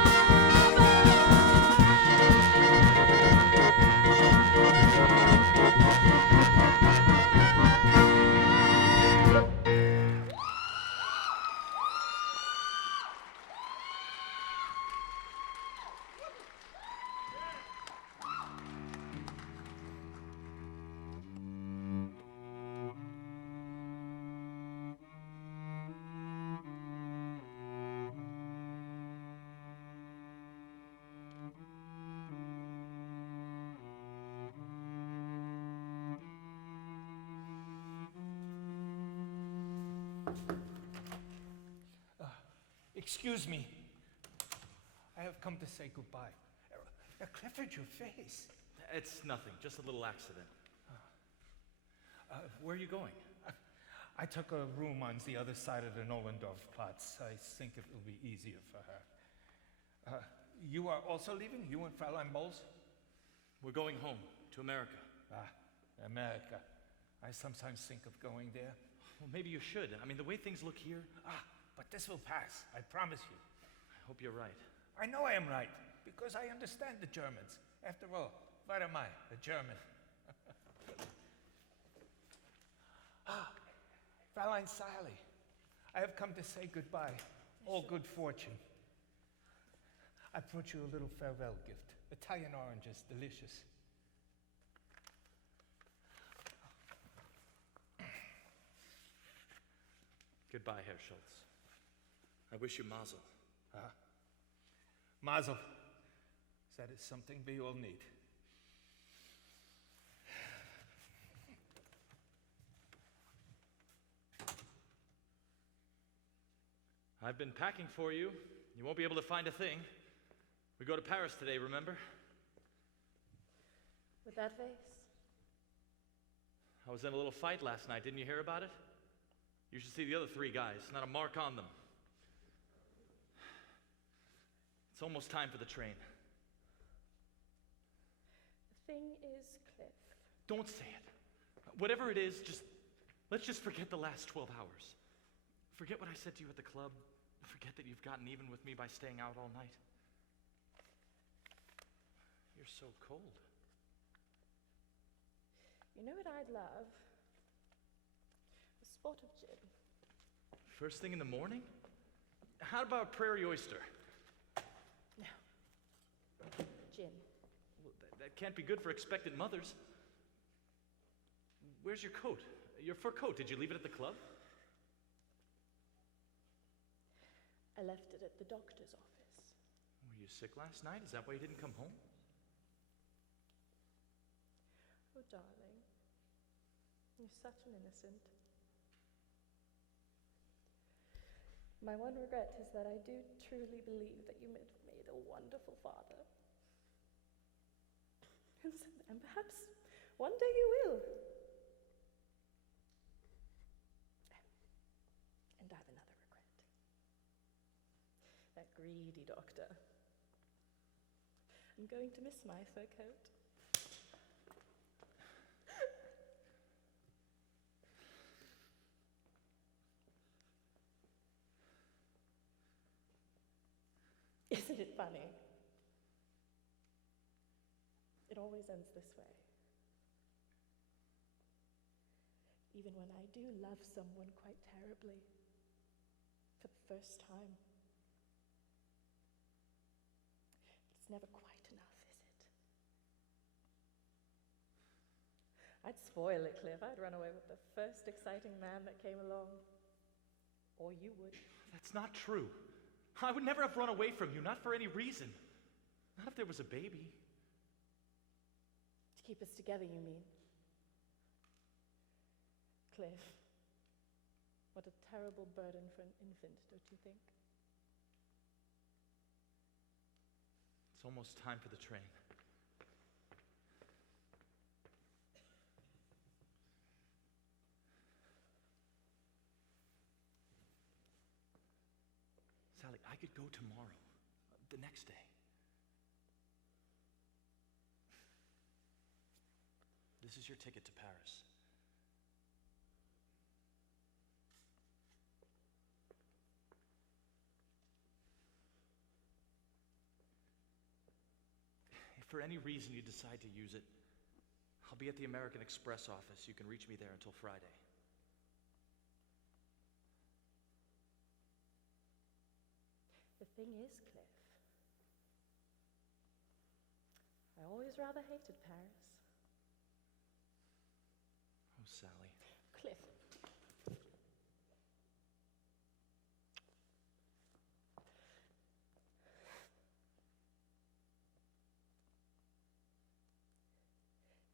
Excuse me. I have come to say goodbye. Clifford, your face. It's nothing, just a little accident. Where are you going? I took a room on the other side of the Nollendorf Platz. I think it will be easier for her. You are also leaving? You and Fräulein Bowles? We're going home, to America. America. I sometimes think of going there. Well, maybe you should. I mean, the way things look here. But this will pass, I promise you. I hope you're right. I know I am right, because I understand the Germans. After all, what am I, a German? Fräulein Sally, I have come to say goodbye. All good fortune. I brought you a little farewell gift. Italian oranges, delicious. Goodbye, Herr Schultz. I wish you mazel. Mazel. That is something we all need. I've been packing for you. You won't be able to find a thing. We go to Paris today, remember? With that face? I was in a little fight last night. Didn't you hear about it? You should see the other 3 guys. Not a mark on them. It's almost time for the train. The thing is, Cliff. Don't say it. Whatever it is, let's just forget the last 12 hours. Forget what I said to you at the club. Forget that you've gotten even with me by staying out all night. You're so cold. You know what I'd love? A spot of gin. First thing in the morning? How about prairie oyster? No. Gin. Well, that can't be good for expectant mothers. Where's your coat? Your fur coat, did you leave it at the club? I left it at the doctor's office. Were you sick last night? Is that why you didn't come home? Oh, darling. You're such an innocent. My one regret is that I do truly believe that you made a wonderful father. And perhaps one day you will. And I have another regret. That greedy doctor. I'm going to miss my fur coat. Isn't it funny? It always ends this way. Even when I do love someone quite terribly, for the first time. It's never quite enough, is it? I'd spoil it, Cliff. I'd run away with the first exciting man that came along. Or you would. That's not true. I would never have run away from you, not for any reason. Not if there was a baby. To keep us together, you mean? Cliff, what a terrible burden for an infant, don't you think? It's almost time for the train. Sally, I could go tomorrow, the next day. This is your ticket to Paris. If for any reason you decide to use it, I'll be at the American Express office. You can reach me there until Friday. The thing is, Cliff, I always rather hated Paris. Oh, Sally. Cliff.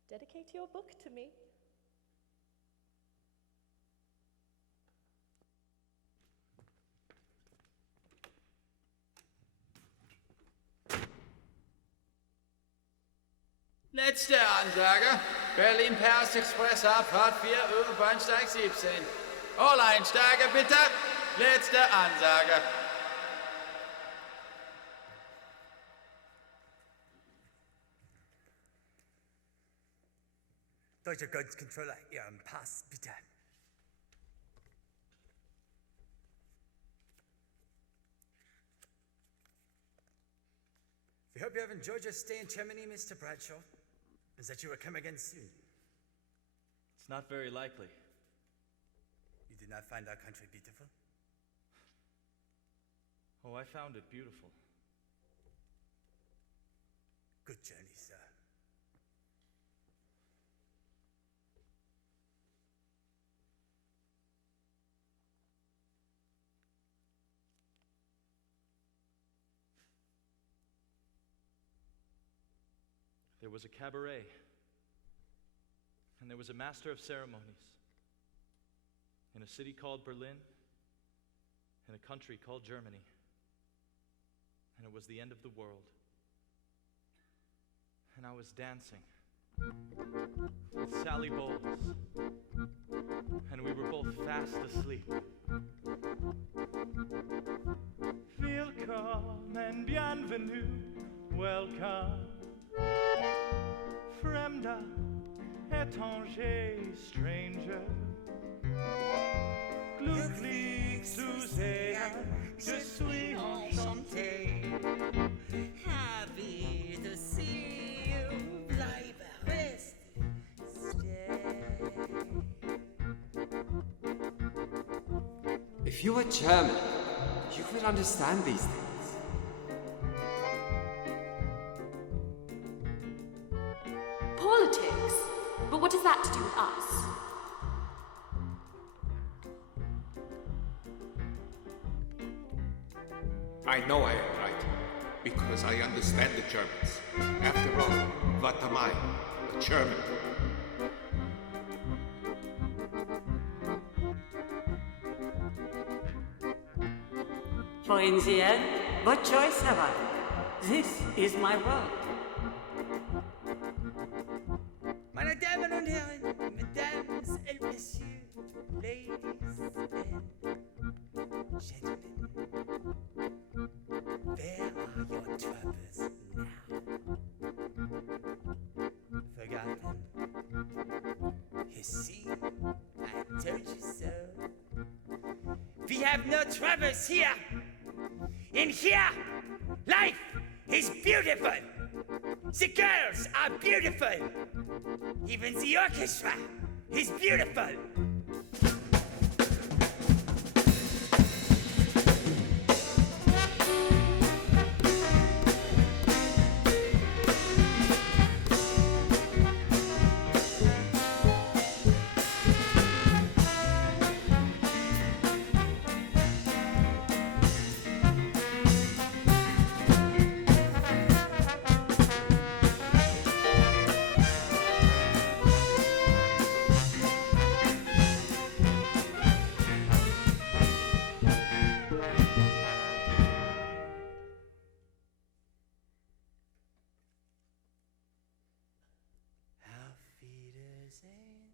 Dedicate your book to me. Letzte Ansage. Berlin-Paris Express Abfahrt 4 Uhr, Bahnsteig 17. All Einsteiger bitte. Letzte Ansage. Deutscher Grenzcontroller, Ihren Pass bitte. We hope you have enjoyed your stay in Germany, Mr. Bradshaw, and that you will come again soon. It's not very likely. You did not find our country beautiful? Oh, I found it beautiful. Good journey, sir. There was a cabaret, and there was a master of ceremonies in a city called Berlin, in a country called Germany, and it was the end of the world. And I was dancing with Sally Bowles, and we were both fast asleep. Willkommen and bienvenue, welcome. Fremder, étranger, stranger. Glücklich zu sehen, je suis enchanté. Happy to see you, bleibe, rest, stay. If you were German, you would understand these things. Politics? But what has that to do with us? I know I am right, because I understand the Germans. After all, what am I? A German. For in the end, what choice have I? This is my world. Meine Damen und Herren, Mesdames et Messieurs, Ladies and Gentlemen, where are your troubles now? Forgotten? You see, I told you so. We have no troubles here. In here, life is beautiful. The girls are beautiful. Even the orchestra is beautiful. Auf Wiedersehen.